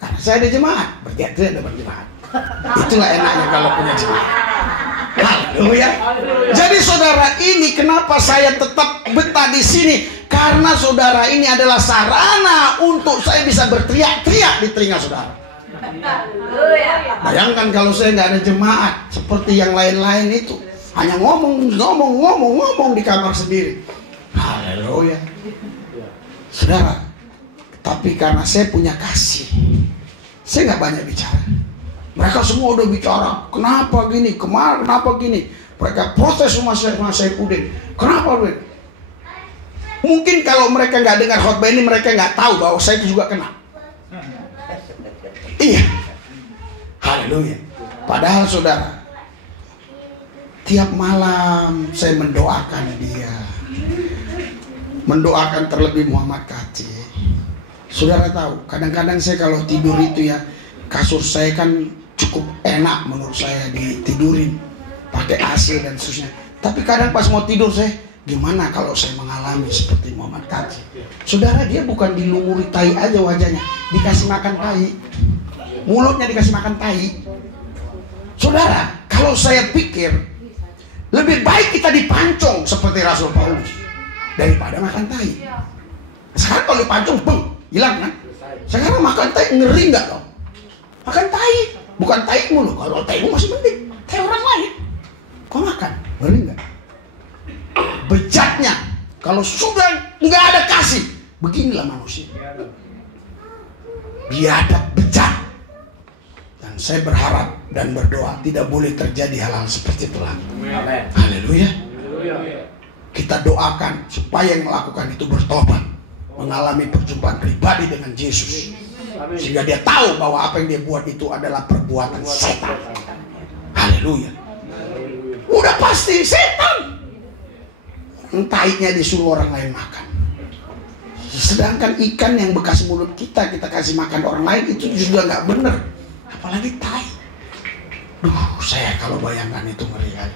karena saya ada jemaat. Berteriak-teriak dapat jemaat. Itulah enaknya kalau punya jemaat. Haleluya. Jadi saudara, ini kenapa saya tetap betah di sini? Karena saudara, ini adalah sarana untuk saya bisa berteriak-teriak di telinga saudara. Bayangkan kalau saya nggak ada jemaat seperti yang lain-lain itu, hanya ngomong di kamar sendiri. Haleluya. Saudara, tapi karena saya punya kasih, saya nggak banyak bicara. Mereka semua udah bicara, kenapa gini, kemarin kenapa gini. Mereka protes sama Saifuddin. Kenapa Win? Mungkin kalau mereka nggak dengar khotbah ini, mereka nggak tahu bahwa saya itu juga kena. Iya. Haleluya. Padahal saudara, tiap malam saya mendoakan dia, mendoakan terlebih Muhammad Kati. Saudara tahu, kadang-kadang saya kalau tidur itu ya, kasur saya kan cukup enak menurut saya ditidurin, pakai AC dan seterusnya. Tapi kadang pas mau tidur saya, gimana kalau saya mengalami seperti Muhammad Kati? Saudara, dia bukan dilumuri tai aja wajahnya, dikasih makan tai, mulutnya dikasih makan tai. Saudara, kalau saya pikir lebih baik kita dipancung seperti Rasul Paulus daripada makan tai. Sekarang kalau dipancung, hilang kan? Sekarang makan tai ngeri nggak dong? Makan tai, bukan tai mulu. Kalau tai masih mending, tai orang lain. Kau makan, boleh nggak? Bejatnya, kalau sudah nggak ada kasih, beginilah manusia. Biadab, bejat. Dan saya berharap dan berdoa tidak boleh terjadi hal-hal seperti itu lagi. Haleluya. Kita doakan supaya yang melakukan itu bertobat, mengalami perjumpaan pribadi dengan Yesus, sehingga dia tahu bahwa apa yang dia buat itu adalah perbuatan setan. Haleluya. Udah pasti setan. Taiknya disuruh orang lain makan. Sedangkan ikan yang bekas mulut kita kasih makan orang lain, itu juga nggak benar. Apalagi tai. Saya kalau bayangkan itu ngeri kali.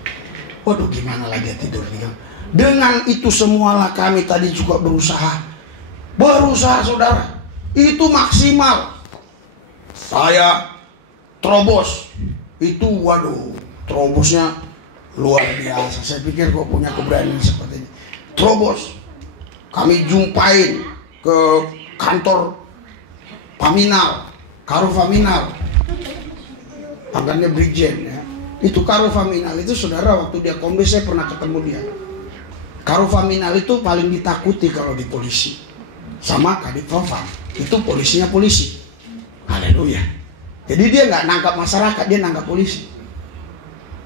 Waduh, gimana lagi tidur nih. Dengan itu semualah kami tadi juga berusaha saudara. Itu maksimal. Saya terobos. Itu waduh, terobosnya luar biasa. Saya pikir kok punya keberanian seperti ini. Terobos. Kami jumpain ke kantor Paminal, Karo Paminal, pangkatnya Brigjen ya. Itu Karo Paminal itu saudara, waktu dia kombes saya pernah ketemu dia. Karo Paminal itu paling ditakuti kalau di polisi, sama Kadif Propam. Itu polisinya polisi. Haleluya. Jadi dia nggak nangkap masyarakat, dia nangkap polisi.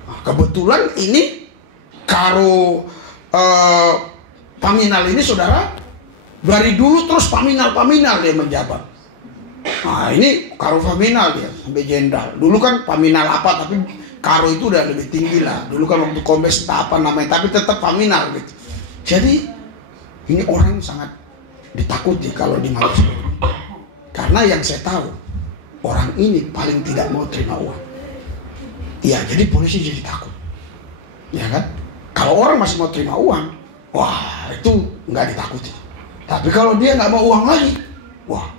Nah, kebetulan ini Karo Paminal ini saudara, dari dulu terus Paminal dia menjabat. Nah ini Karo Paminal dia sampai jenderal. Dulu kan Paminal apa, tapi Karo itu udah lebih tinggi lah. Dulu kan waktu kombes apa namanya, tapi tetap Paminal gitu. Jadi ini orang sangat ditakuti kalau di Mabes Polri. Karena yang saya tahu, orang ini paling tidak mau terima uang. Ya jadi polisi jadi takut, ya kan? Kalau orang masih mau terima uang, wah itu nggak ditakuti. Tapi kalau dia nggak mau uang lagi, wah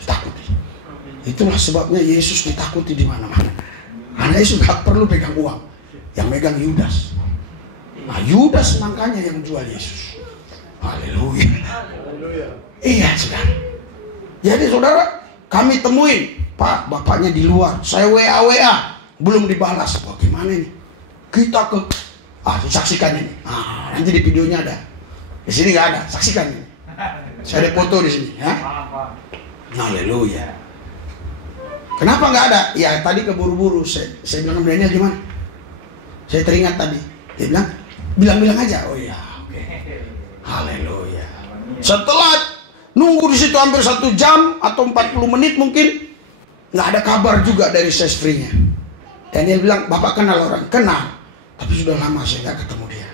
ditakuti. Itulah sebabnya Yesus ditakuti di mana-mana. Karena Yesus nggak perlu pegang uang, yang megang Yudas. Nah Yudas makanya yang jual Yesus. Haleluya. Iya saudara. Jadi saudara, kami temuin Pak, bapaknya di luar. Saya WA belum dibalas. Bagaimana nih? Kita ke disaksikan ini. Nanti di videonya ada. Di sini nggak ada. Saksikan ini. Saya ada foto di sini ya. Haleluya. Kenapa nggak ada? Ya tadi keburu-buru. Saya bilang sama Daniel gimana? Saya teringat tadi. Dia bilang aja. Oh iya, oke. Haleluya. Setelah nunggu di situ hampir 1 jam atau 40 menit mungkin, nggak ada kabar juga dari sesfrinya. Daniel bilang, Bapak kenal orang? Kenal. Tapi sudah lama saya nggak ketemu dia.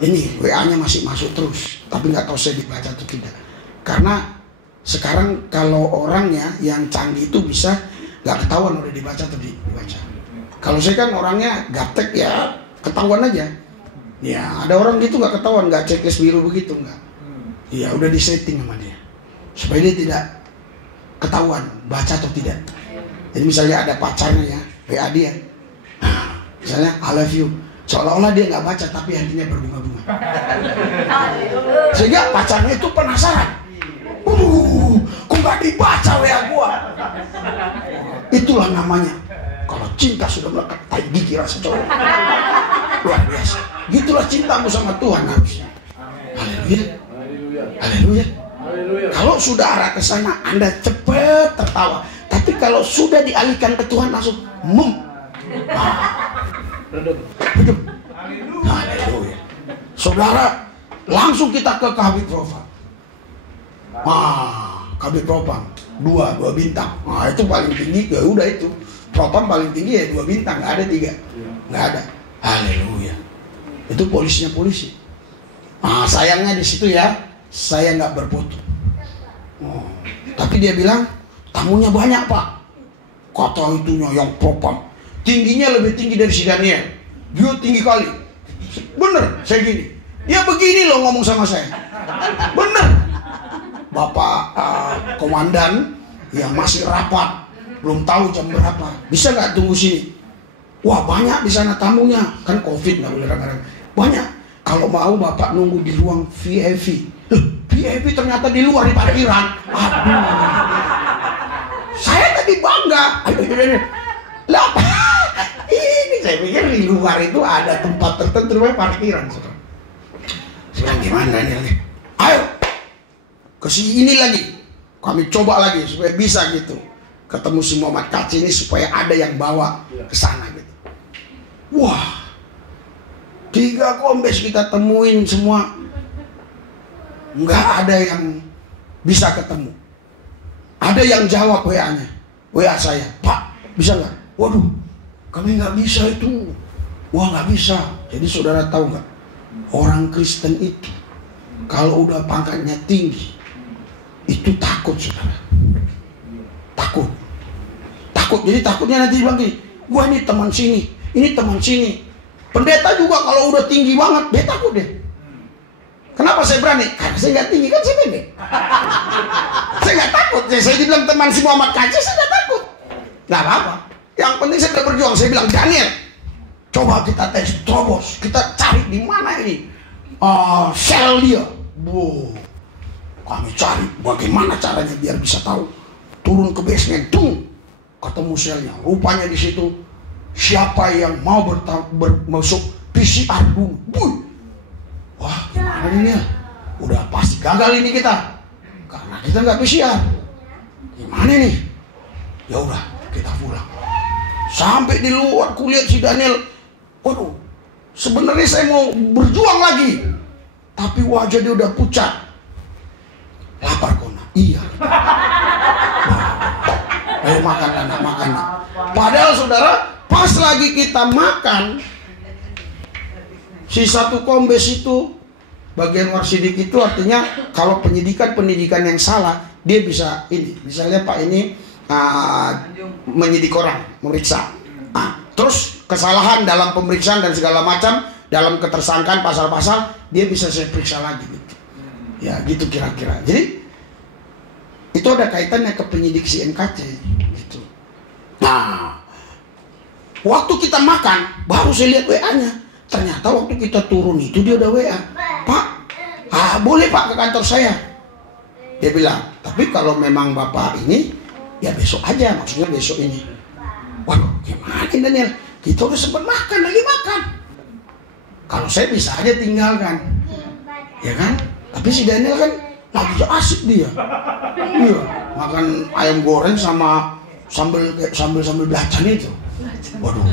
Ini WA-nya masih masuk terus, tapi nggak tahu saya dibaca atau tidak. Karena sekarang kalau orangnya yang canggih itu bisa nggak ketahuan udah dibaca atau dibaca. Kalau saya kan orangnya gaptek ya ketahuan aja. Ya ada orang gitu nggak ketahuan, nggak checklist biru begitu nggak. Ya udah disetting sama dia supaya dia tidak ketahuan baca atau tidak. Jadi misalnya ada pacarnya ya, WA dia, misalnya I love you, seolah-olah dia nggak baca tapi hatinya berbunga-bunga. Sehingga pacarnya itu penasaran, kok nggak dibaca WA gua? Itulah namanya kalau cinta sudah melekat tai gigi rasa cowok. Luar biasa. Gitulah cintamu sama Tuhan harusnya. Haleluya. Haleluya. Kalau sudah arah ke sana, Anda cepat tertawa. Tapi kalau sudah dialihkan ke Tuhan langsung redup. Haleluya. Saudara, langsung kita ke Kabid Propam. Kabid Propam 2 bintang. Itu paling tinggi. Ya udah itu. Propam paling tinggi ya 2 bintang, nggak ada 3. Nggak ada. Haleluya. Itu polisinya polisi. Sayangnya di situ ya, saya nggak berfoto. Tapi dia bilang tamunya banyak Pak. Kata itunya yang Propam tingginya lebih tinggi dari si Daniel. Dia tinggi kali. Bener, saya gini. Ya begini loh ngomong sama saya. Bener. Bapak komandan yang masih rapat, belum tahu jam berapa. Bisa nggak tunggu sini? Wah banyak di sana tamunya. Kan COVID nggak boleh rame-rame. Banyak. Kalau mau Bapak nunggu di ruang VIP. VIP ternyata di luar di parkiran. Aduh. Saya tadi bangga. Lah, ini saya pikir di luar itu ada tempat tertentu namanya parkiran. Saya bilang gimana nih? Ayo ke sini lagi. Kami coba lagi supaya bisa gitu. Ketemu si Muhammad Kaci ini supaya ada yang bawa ke sana gitu. Wah. 3 kombes kita temuin semua, nggak ada yang bisa ketemu. Ada yang jawab WA saya, Pak bisa nggak? Waduh, kami nggak bisa itu. Wah nggak bisa. Jadi saudara tahu nggak? Orang Kristen itu kalau udah pangkatnya tinggi, itu takut saudara. Takut. Jadi takutnya nanti bilang gini, gua ini teman sini, ini teman sini. Pendeta juga kalau udah tinggi banget, dia takut deh. Kenapa saya berani? Karena saya nggak tinggi, kan saya pendek. Saya nggak takut. Saya dibilang teman si Muhammad Kaci, saya nggak takut. Nggak apa-apa. Yang penting saya udah berjuang. Saya bilang, Daniel, coba kita tes terobos. Kita cari di mana ini sel dia. Kami cari bagaimana caranya biar bisa tahu. Turun ke basement, ketemu selnya. Rupanya di situ siapa yang mau masuk PCR dulu. Wah, gimana ini ya? Udah pasti gagal ini kita, karena kita nggak PCR. Gimana nih? Ya udah, kita pulang. Sampai di luar kulihat si Daniel. Waduh, sebenarnya saya mau berjuang lagi, tapi wajah dia udah pucat. Lapar kona? Iya. Ayo makan anak, makan. Padahal saudara, pas lagi kita makan, si satu kombes itu, bagian warsidik itu artinya kalau pendidikan yang salah, dia bisa lihat Pak ini menyidik orang, memeriksa. Terus kesalahan dalam pemeriksaan dan segala macam, dalam ketersangkaan pasal-pasal, dia bisa saya periksa lagi gitu. Ya gitu kira-kira. Jadi itu ada kaitannya ke penyidik si NKC gitu. Nah, waktu kita makan, baru saya lihat WA-nya. Ternyata waktu kita turun itu dia udah WA. Pak, boleh Pak ke kantor saya. Dia bilang, tapi kalau memang Bapak ini, ya besok aja, maksudnya besok ini. Waduh, gimana Daniel? Kita udah sempat makan, lagi makan. Kalau saya bisa aja tinggalkan, ya kan? Tapi si Daniel kan lagi asik dia. Iya, makan ayam goreng sama sambal belacan itu. Waduh,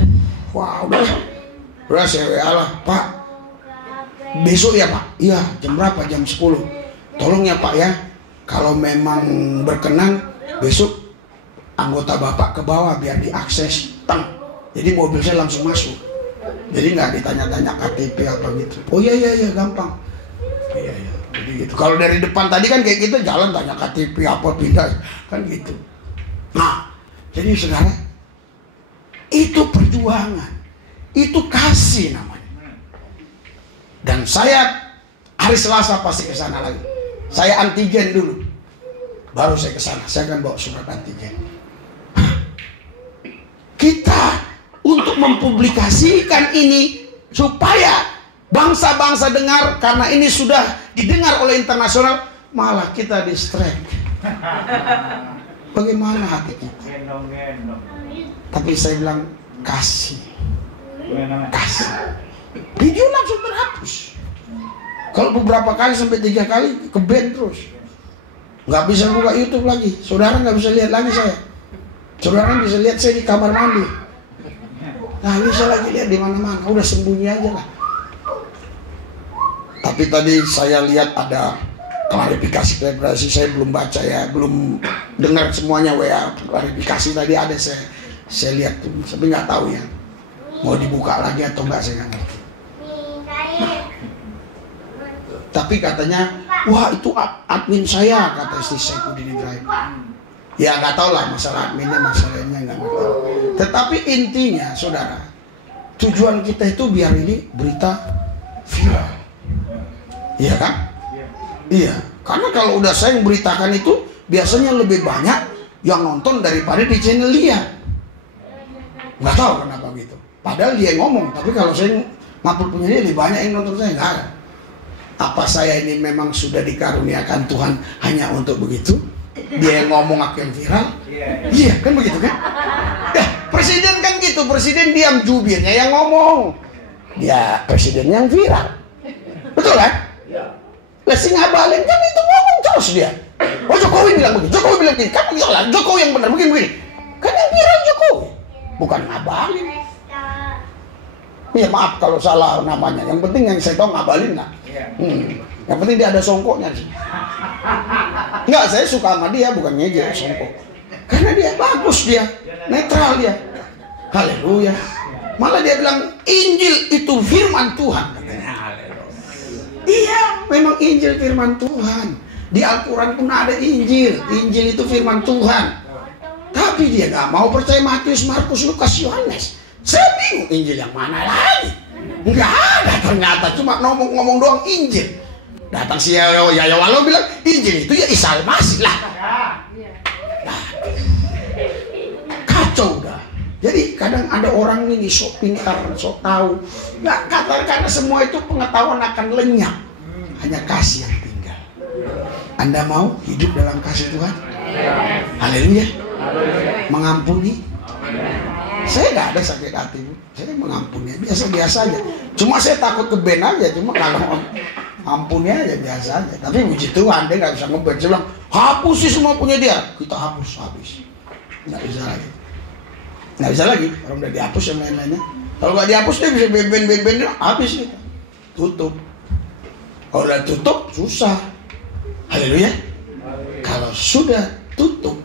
wah udah saya WA lah, Pak. Besok ya Pak? Iya, jam berapa? Jam 10. Tolong ya Pak ya, kalau memang berkenan besok anggota Bapak ke bawah biar diakses. Jadi mobil saya langsung masuk. Jadi nggak ditanya-tanya KTP apa gitu. Oh iya gampang. Iya. Jadi gitu. Kalau dari depan tadi kan kayak gitu, jalan tanya KTP apa pindah kan gitu. Nah, jadi saudara, itu perjuangan, itu kasih namanya. Dan saya hari Selasa pasti ke sana lagi. Saya antigen dulu, baru saya ke sana. Saya akan bawa surat antigen. Kita untuk mempublikasikan ini supaya bangsa-bangsa dengar, karena ini sudah didengar oleh internasional, malah kita distract. Bagaimana hati kita? Tapi saya bilang kasih. Video langsung terhapus. Kalau beberapa kali sampai 3 kali ke ban terus. Nggak bisa buka YouTube lagi. Saudara nggak bisa lihat lagi saya. Saudara bisa lihat saya di kamar mandi. Nah bisa lagi lihat di mana-mana. Udah sembunyi aja lah. Tapi tadi saya lihat ada klarifikasi saya belum baca ya, belum dengar semuanya WA klarifikasi tadi ada saya lihat tuh, tapi nggak tahu ya mau dibuka lagi atau enggak, saya nggak ngerti. Tapi katanya, wah itu admin saya, kata istri Saifuddin Ibrahim. Ya nggak tahu lah masalah adminnya, masalahnya nggak tahu. Tetapi intinya saudara, tujuan kita itu biar ini berita viral. Iya kan? Iya, karena kalau udah saya memberitakan itu biasanya lebih banyak yang nonton daripada di channel dia. Nggak tahu kenapa gitu. Padahal dia ngomong, tapi kalau saya ngupload punya dia lebih banyak yang nonton saya, nggak ada. Apa saya ini memang sudah dikaruniakan Tuhan hanya untuk begitu? Dia yang ngomong aku yang viral? Iya, kan begitu kan? Ya, presiden kan gitu, presiden diam, jubirnya yang ngomong. Dia presiden yang viral. Betul kan? Lah si ngabalin kan itu ngomong terus dia. Oh Jokowi bilang begini, Jokowi bilang begini, kan salah, Jokowi yang benar, begini. Kan yang viral Jokowi, bukan ngabalin. Ya maaf kalau salah namanya, yang penting yang saya tahu ngabalin lah. Yang penting dia ada songkoknya sih. Enggak, saya suka sama dia, bukan ngejek songkok. Karena dia bagus, dia netral dia. Haleluya. Malah dia bilang Injil itu firman Tuhan katanya. Iya, memang Injil firman Tuhan. Di Al-Quran pun ada Injil. Injil itu firman Tuhan. Tapi dia gak mau percaya Matius, Markus, Lukas, Yohanes. Saya bingung Injil yang mana lagi. Nggak ada ternyata, cuma ngomong-ngomong doang Injil. Datang si Yayawalo bilang Injil itu ya Isa Al-Masih lah. Nah, kacau dah. Jadi kadang ada orang ini sok pintar, sok tahu. Nggak kata, karena semua itu pengetahuan akan lenyap. Hanya kasih yang tinggal. Anda mau hidup dalam kasih Tuhan? Haleluya. Mengampuni. Saya nggak ada sakit hati, Bu. Saya mengampuni, biasa-biasa aja. Cuma saya takut ke band aja. Cuma kalau ampuni aja biasa aja. Tapi puji Tuhan, dia nggak bisa ngeband. Saya bilang, hapus sih semua punya dia. Kita hapus, habis. Nggak bisa lagi. Nggak bisa lagi. Orang udah dihapus yang lain-lainnya. Kalau nggak dihapus dia bisa band-band habis kita. Tutup. Kalau udah tutup susah. Haleluya. Kalau sudah tutup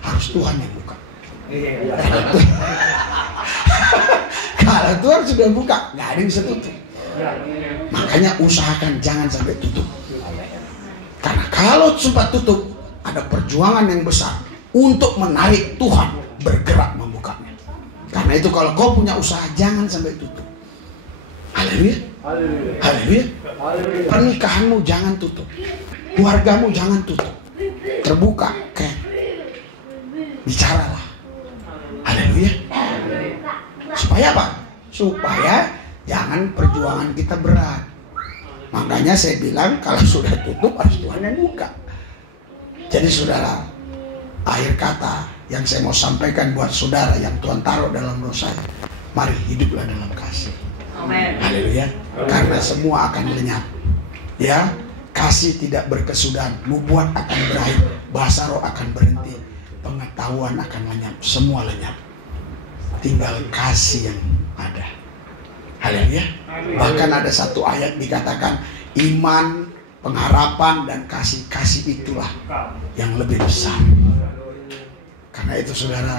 harus Tuhan yang buka. Kalau Tuhan sudah buka, nggak ada yang bisa tutup. Makanya usahakan jangan sampai tutup. Karena kalau sempat tutup, ada perjuangan yang besar untuk menarik Tuhan bergerak membukanya. Karena itu kalau kau punya usaha, jangan sampai tutup. Haleluya. Haleluya. Pernikahanmu jangan tutup. Keluargamu jangan tutup. Terbuka, bicaralah. Haleluya. Supaya apa? Supaya jangan perjuangan kita berat. Makanya saya bilang kalau sudah tutup harus Tuhan yang buka. Jadi saudara, akhir kata yang saya mau sampaikan buat saudara yang Tuhan taruh dalam roh saya, mari hiduplah dalam kasih. Amen. Haleluya. Karena semua akan lenyap. Ya, kasih tidak berkesudahan, nubuat akan berakhir, bahasa roh akan berhenti, pengetahuan akan lenyap, semua lenyap. Tinggal kasih yang ada. Haleluya. Bahkan ada satu ayat dikatakan iman, pengharapan dan kasih itulah yang lebih besar. Karena itu saudara,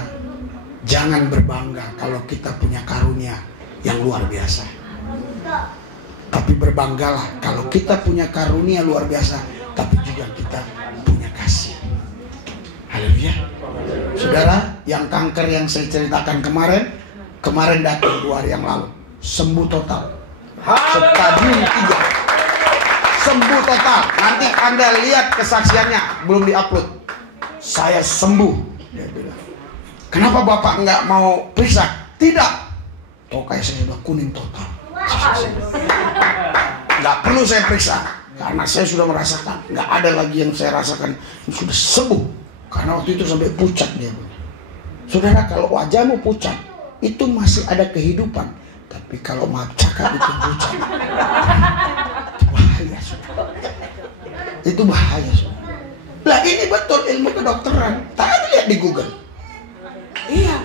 jangan berbangga kalau kita punya karunia yang luar biasa. Tapi berbanggalah kalau kita punya karunia luar biasa, tapi juga kita punya kasih. Haleluya. Saudara, yang kanker yang saya ceritakan kemarin datang 2 hari yang lalu, sembuh total. Stadium 3. Sembuh total. Nanti Anda lihat kesaksiannya, belum diupload. Saya sembuh, dia bilang. Kenapa Bapak nggak mau periksa? Tidak. Oh, kayak saya udah kuning total. Nggak perlu saya periksa, karena saya sudah merasakan. Nggak ada lagi yang saya rasakan, sudah sembuh. Karena waktu itu sampai pucat dia. Saudara, kalau wajahmu pucat, itu masih ada kehidupan. Tapi kalau maaf cakap itu pucat, itu bahaya, saudara. Itu bahaya, saudara. Lah ini betul ilmu kedokteran. Tadi lihat di Google. Iya.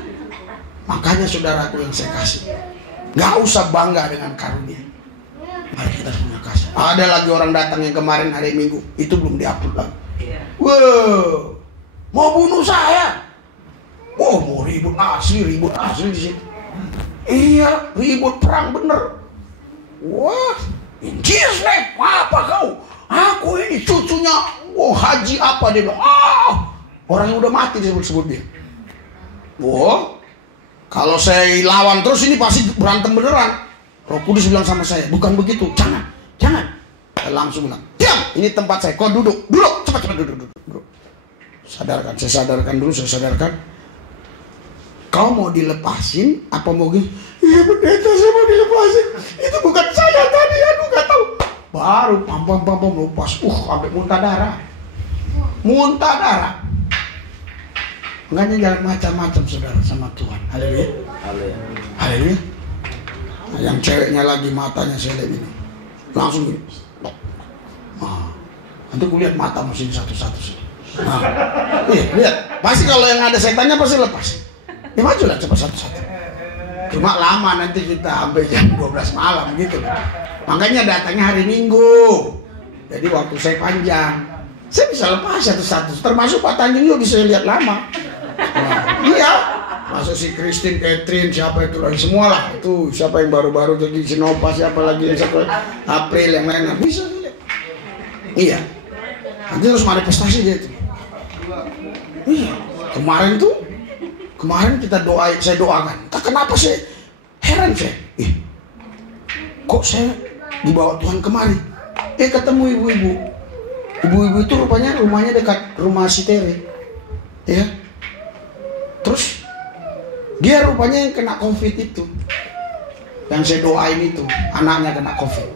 Makanya saudaraku yang saya kasih, nggak usah bangga dengan karunia. Mari kita punya kasih. Ada lagi orang datang yang kemarin hari Minggu, itu belum diupload lagi. Wow, mau bunuh saya. Oh, mau ribut asli di situ. Iya, ribut perang bener. Wah, in Jesus name, apa kau? Aku ini cucunya, haji apa dia bilang? Orang yang udah mati disebut dia. Wah, kalau saya lawan terus ini pasti berantem beneran. Roh Kudus bilang sama saya, bukan begitu, jangan. Saya langsung bilang, diam, ini tempat saya, kau duduk, cepat duduk. Saya sadarkan. Kau mau dilepasin, apa mau gini? Iya pendeta, saya mau dilepasin. Itu bukan saya tadi, aduh gak tahu. Baru pam lepas, sampai muntah darah. Makanya jangan macam-macam saudara sama Tuhan. Haleluya. Haleluya. Nah, yang ceweknya lagi matanya saya lihat ini, langsung gini. Nanti aku lihat mata mesin satu-satu sih. Lihat. Pasti kalau yang ada setannya pasti lepas. Ya majulah cepat satu-satu. Cuma lama nanti kita sampai jam 12 malam gitu. Makanya datangnya hari Minggu. Jadi waktu saya panjang. Saya bisa lepas satu-satu. Termasuk Pak Tanjung juga bisa lihat lama. Iya. Masuk si Christine, Catherine, siapa itu lagi semua lah. Itu siapa yang baru-baru jadi Sinova, siapa lagi yang satu April yang lain bisa lihat. Iya. Nanti harus manifestasi dia itu. Iya. Kemarin saya doakan. Kenapa sih? Heran saya. Kok saya dibawa Tuhan kemari? Ketemu ibu-ibu. Ibu-ibu itu rupanya rumahnya dekat rumah si Tere. Ya. Terus dia rupanya yang kena COVID itu. Yang saya doain itu, anaknya kena COVID.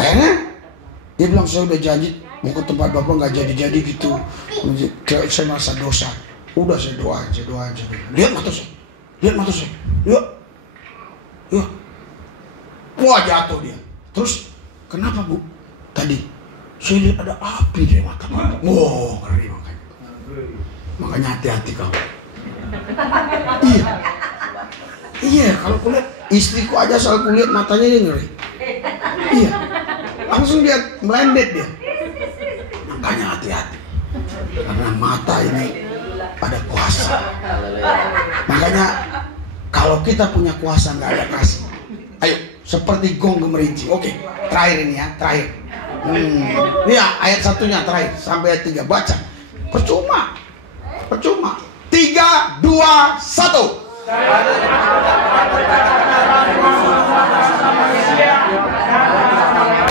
Karena Dia bilang saya udah janji mau ke tempat bapak, nggak jadi-jadi gitu. Saya merasa dosa. Udah saya doa aja. Lihat mata saya, yuk. Wah, jatuh dia. Terus kenapa bu? Tadi saya lihat ada api di mata bapak. Wow, ngeri makanya. Makanya hati-hati kamu. Iya, kalau kulihat istriku aja soal kulihat matanya dia ngeri. Iya, langsung dia melendet dia. Makanya hati-hati, karena mata ini ada kuasa. Makanya kalau kita punya kuasa nggak ada kasih. Ayo, seperti gong gemerincing. Oke, terakhir ini ya, terakhir. Ini ya, ayat satunya terakhir sampai ayat 3 baca. Percuma. 3, 2, 1.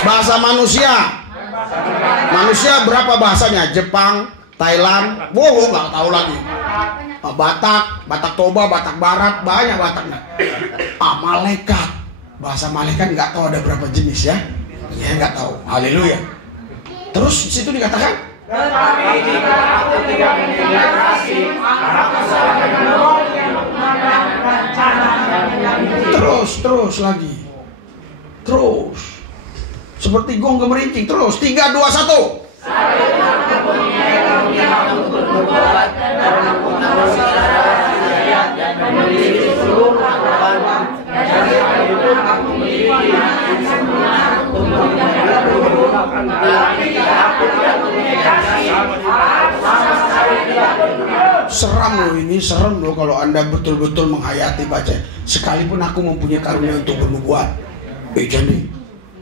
Bahasa manusia. Manusia berapa bahasanya? Jepang, Thailand, nggak tahu lagi. Batak Toba, Batak Barat, banyak Bataknya. Malaikat. Bahasa malaikat nggak tahu ada berapa jenis ya. Ya nggak tahu. Haleluya. Terus di situ dikatakan, tetapi jika aku tidak mempunyai kasih, aku sangat menolongnya mengadakan rencana yang terus lagi. Terus. Seperti gong gemerincing. Terus 3, 2, 1. Saya aku mempunyai karunia untuk bernubuat dan aku mengurus rahasia dan memiliki seluruh pengetahuan. Dari itu aku memiliki yang sempurna untuk mengerjakan kehidupan. Tetapi jika aku tidak mempunyai kasih, aku sama sekali tidak berguna. Seram loh ini, serem loh kalau Anda betul-betul menghayati baca. Sekalipun aku mempunyai karunia untuk bernubuat. Jadi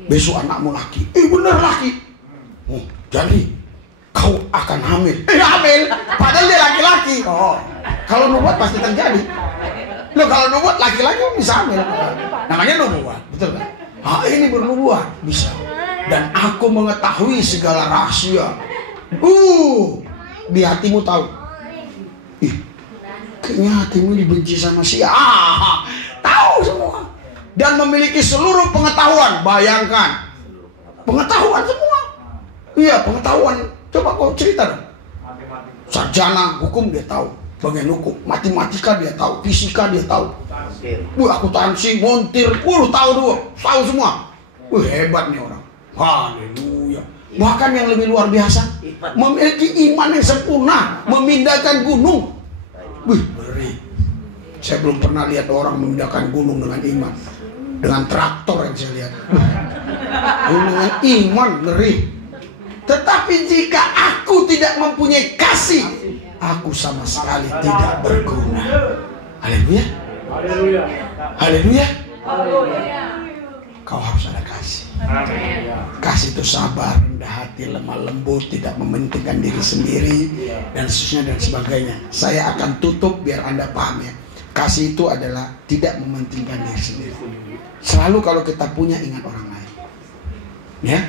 besok anakmu laki. Bener laki. Jadi kau akan hamil. Hamil? Padahal dia laki-laki. Kalau nubuat pasti terjadi. Loh, kalau nubuat laki-laki bisa hamil. Namanya nubuat, betul kan? Ini bernubuat bisa. Dan aku mengetahui segala rahasia. Di hatimu tahu. Kayaknya hatimu dibenci sama tahu semua. Dan memiliki seluruh pengetahuan. Bayangkan, pengetahuan semua. Iya, pengetahuan. Coba kau cerita dong. Sarjana hukum dia tahu, bagian hukum. Matematika dia tahu, fisika dia tahu. Akuntansi, montir, tahu semua. Hebat nih orang. Haleluya. Bahkan yang lebih luar biasa, memiliki iman yang sempurna, memindahkan gunung. Ngeri. Saya belum pernah lihat orang memindahkan gunung dengan iman. Dengan traktor yang saya lihat. Dengan iman, ngeri. Tetapi jika aku tidak mempunyai kasih, aku sama sekali tidak berguna. Haleluya. Haleluya. Kau harus ada kasih. Kasih itu sabar, rendah hati, lemah lembut, tidak mementingkan diri sendiri, dan seterusnya dan sebagainya. Saya akan tutup biar Anda paham ya. Kasih itu adalah tidak mementingkan diri sendiri. Selalu kalau kita punya ingat orang lain. Ya.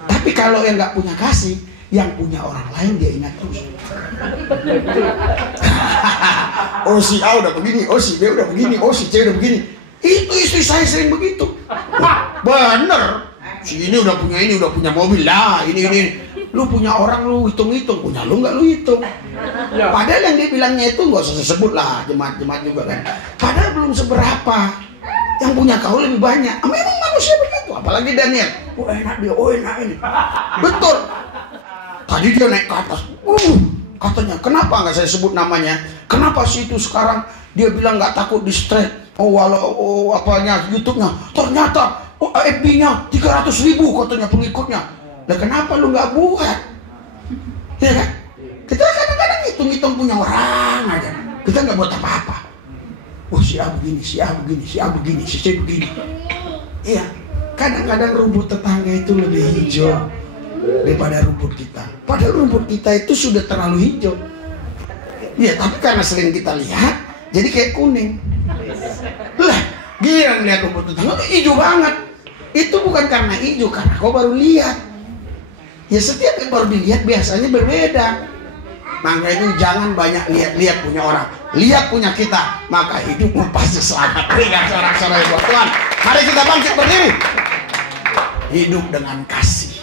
Tapi kalau yang nggak punya kasih, yang punya orang lain dia ingat terus. Si A udah begini, si B udah begini, si C udah begini. Itu istri saya sering begitu. Bener. Si ini udah punya mobil lah. Ini. Lu punya orang lu hitung-hitung, punya lu nggak lu hitung. Padahal yang dia bilangnya itu nggak usah disebut lah, jemaat-jemaat juga kan. Padahal belum seberapa. Yang punya kau lebih banyak. Memang manusia begitu. Apalagi Daniel. Enak dia, enak ini. Betul. Tadi dia naik ke atas. Katanya, kenapa nggak saya sebut namanya? Kenapa sih itu sekarang dia bilang nggak takut di strike? Apanya YouTube-nya? Ternyata FB-nya 300.000 katanya pengikutnya. Nah kenapa lu nggak buat? Ya kan? Kita kadang-kadang hitung-hitung punya orang aja. Kita nggak buat apa-apa. Si A begini, si A begini, si A begini, si C begini. Iya, kadang-kadang rumput tetangga itu lebih hijau daripada rumput kita. Padahal rumput kita itu sudah terlalu hijau. Iya, tapi karena sering kita lihat, jadi kayak kuning. Lah, dia ngeliat rumput tetangga itu hijau banget. Itu bukan karena hijau, karena kau baru lihat. Ya setiap yang baru dilihat biasanya berbeda. Maka itu jangan banyak lihat punya orang. Lihat punya kita, maka hidupmu pasti selamat. Berikan sorak-sorai buat Tuhan. Mari kita bangkit berdiri. hidup dengan kasih.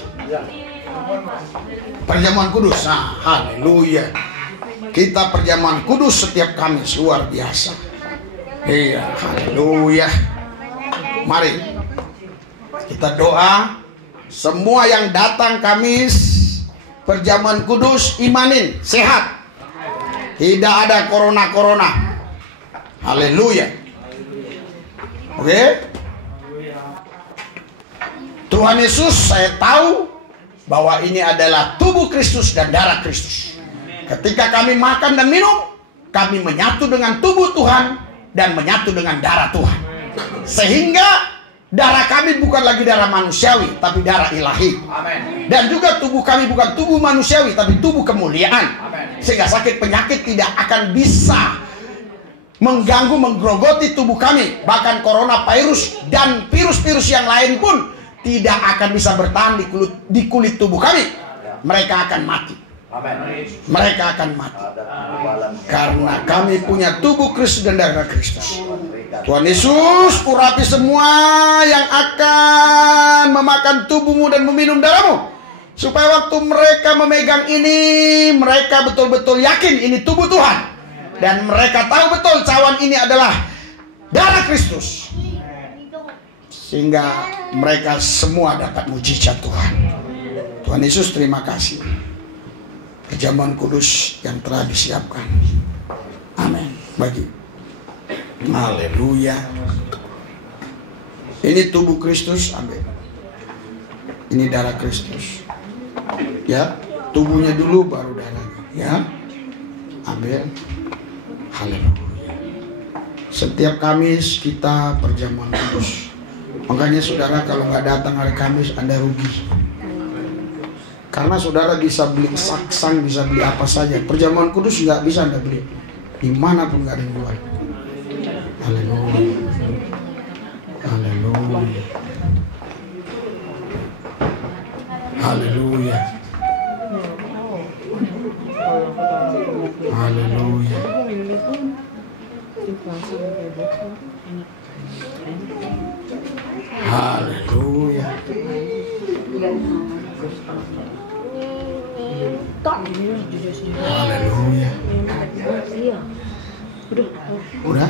Perjamuan kudus, nah, haleluya. Kita perjamuan kudus setiap Kamis, luar biasa. Iya, haleluya. Mari kita doa. Semua yang datang Kamis perjamuan kudus, imanin sehat, tidak ada corona. Haleluya. Oke. Tuhan Yesus, saya tahu bahwa ini adalah tubuh Kristus dan darah Kristus. Ketika kami makan dan minum, kami menyatu dengan tubuh Tuhan dan menyatu dengan darah Tuhan. Sehingga darah kami bukan lagi darah manusiawi, tapi darah ilahi. Amen. Dan juga tubuh kami bukan tubuh manusiawi, tapi tubuh kemuliaan. Amen. Sehingga sakit penyakit tidak akan bisa mengganggu, menggerogoti tubuh kami. Bahkan coronavirus dan virus-virus yang lain pun tidak akan bisa bertahan di kulit tubuh kami. Mereka akan mati. Mereka akan mati. Karena kami punya tubuh Kristus dan darah Kristus. Tuhan Yesus, urapi semua yang akan memakan tubuhmu dan meminum darahmu, supaya waktu mereka memegang ini, mereka betul-betul yakin ini tubuh Tuhan. Dan mereka tahu betul cawan ini adalah darah Kristus. Sehingga mereka semua dapat mujizat Tuhan. Tuhan Yesus, terima kasih. Perjamuan kudus yang telah disiapkan. Amin. Bagi. Haleluya. Ini tubuh Kristus, ambil. Ini darah Kristus. Ya, tubuhnya dulu baru darahnya. Ya, ambil. Haleluya. Setiap Kamis kita perjamuan kudus. Makanya saudara, kalau nggak datang hari Kamis, Anda rugi. Karena saudara bisa beli saksang, bisa beli apa saja. Perjamuan kudus nggak bisa Anda beli. Dimanapun nggak ada yang jual. Haleluya. Haleluya. Haleluya. Haleluya. Haleluya. Haleluya. Udah?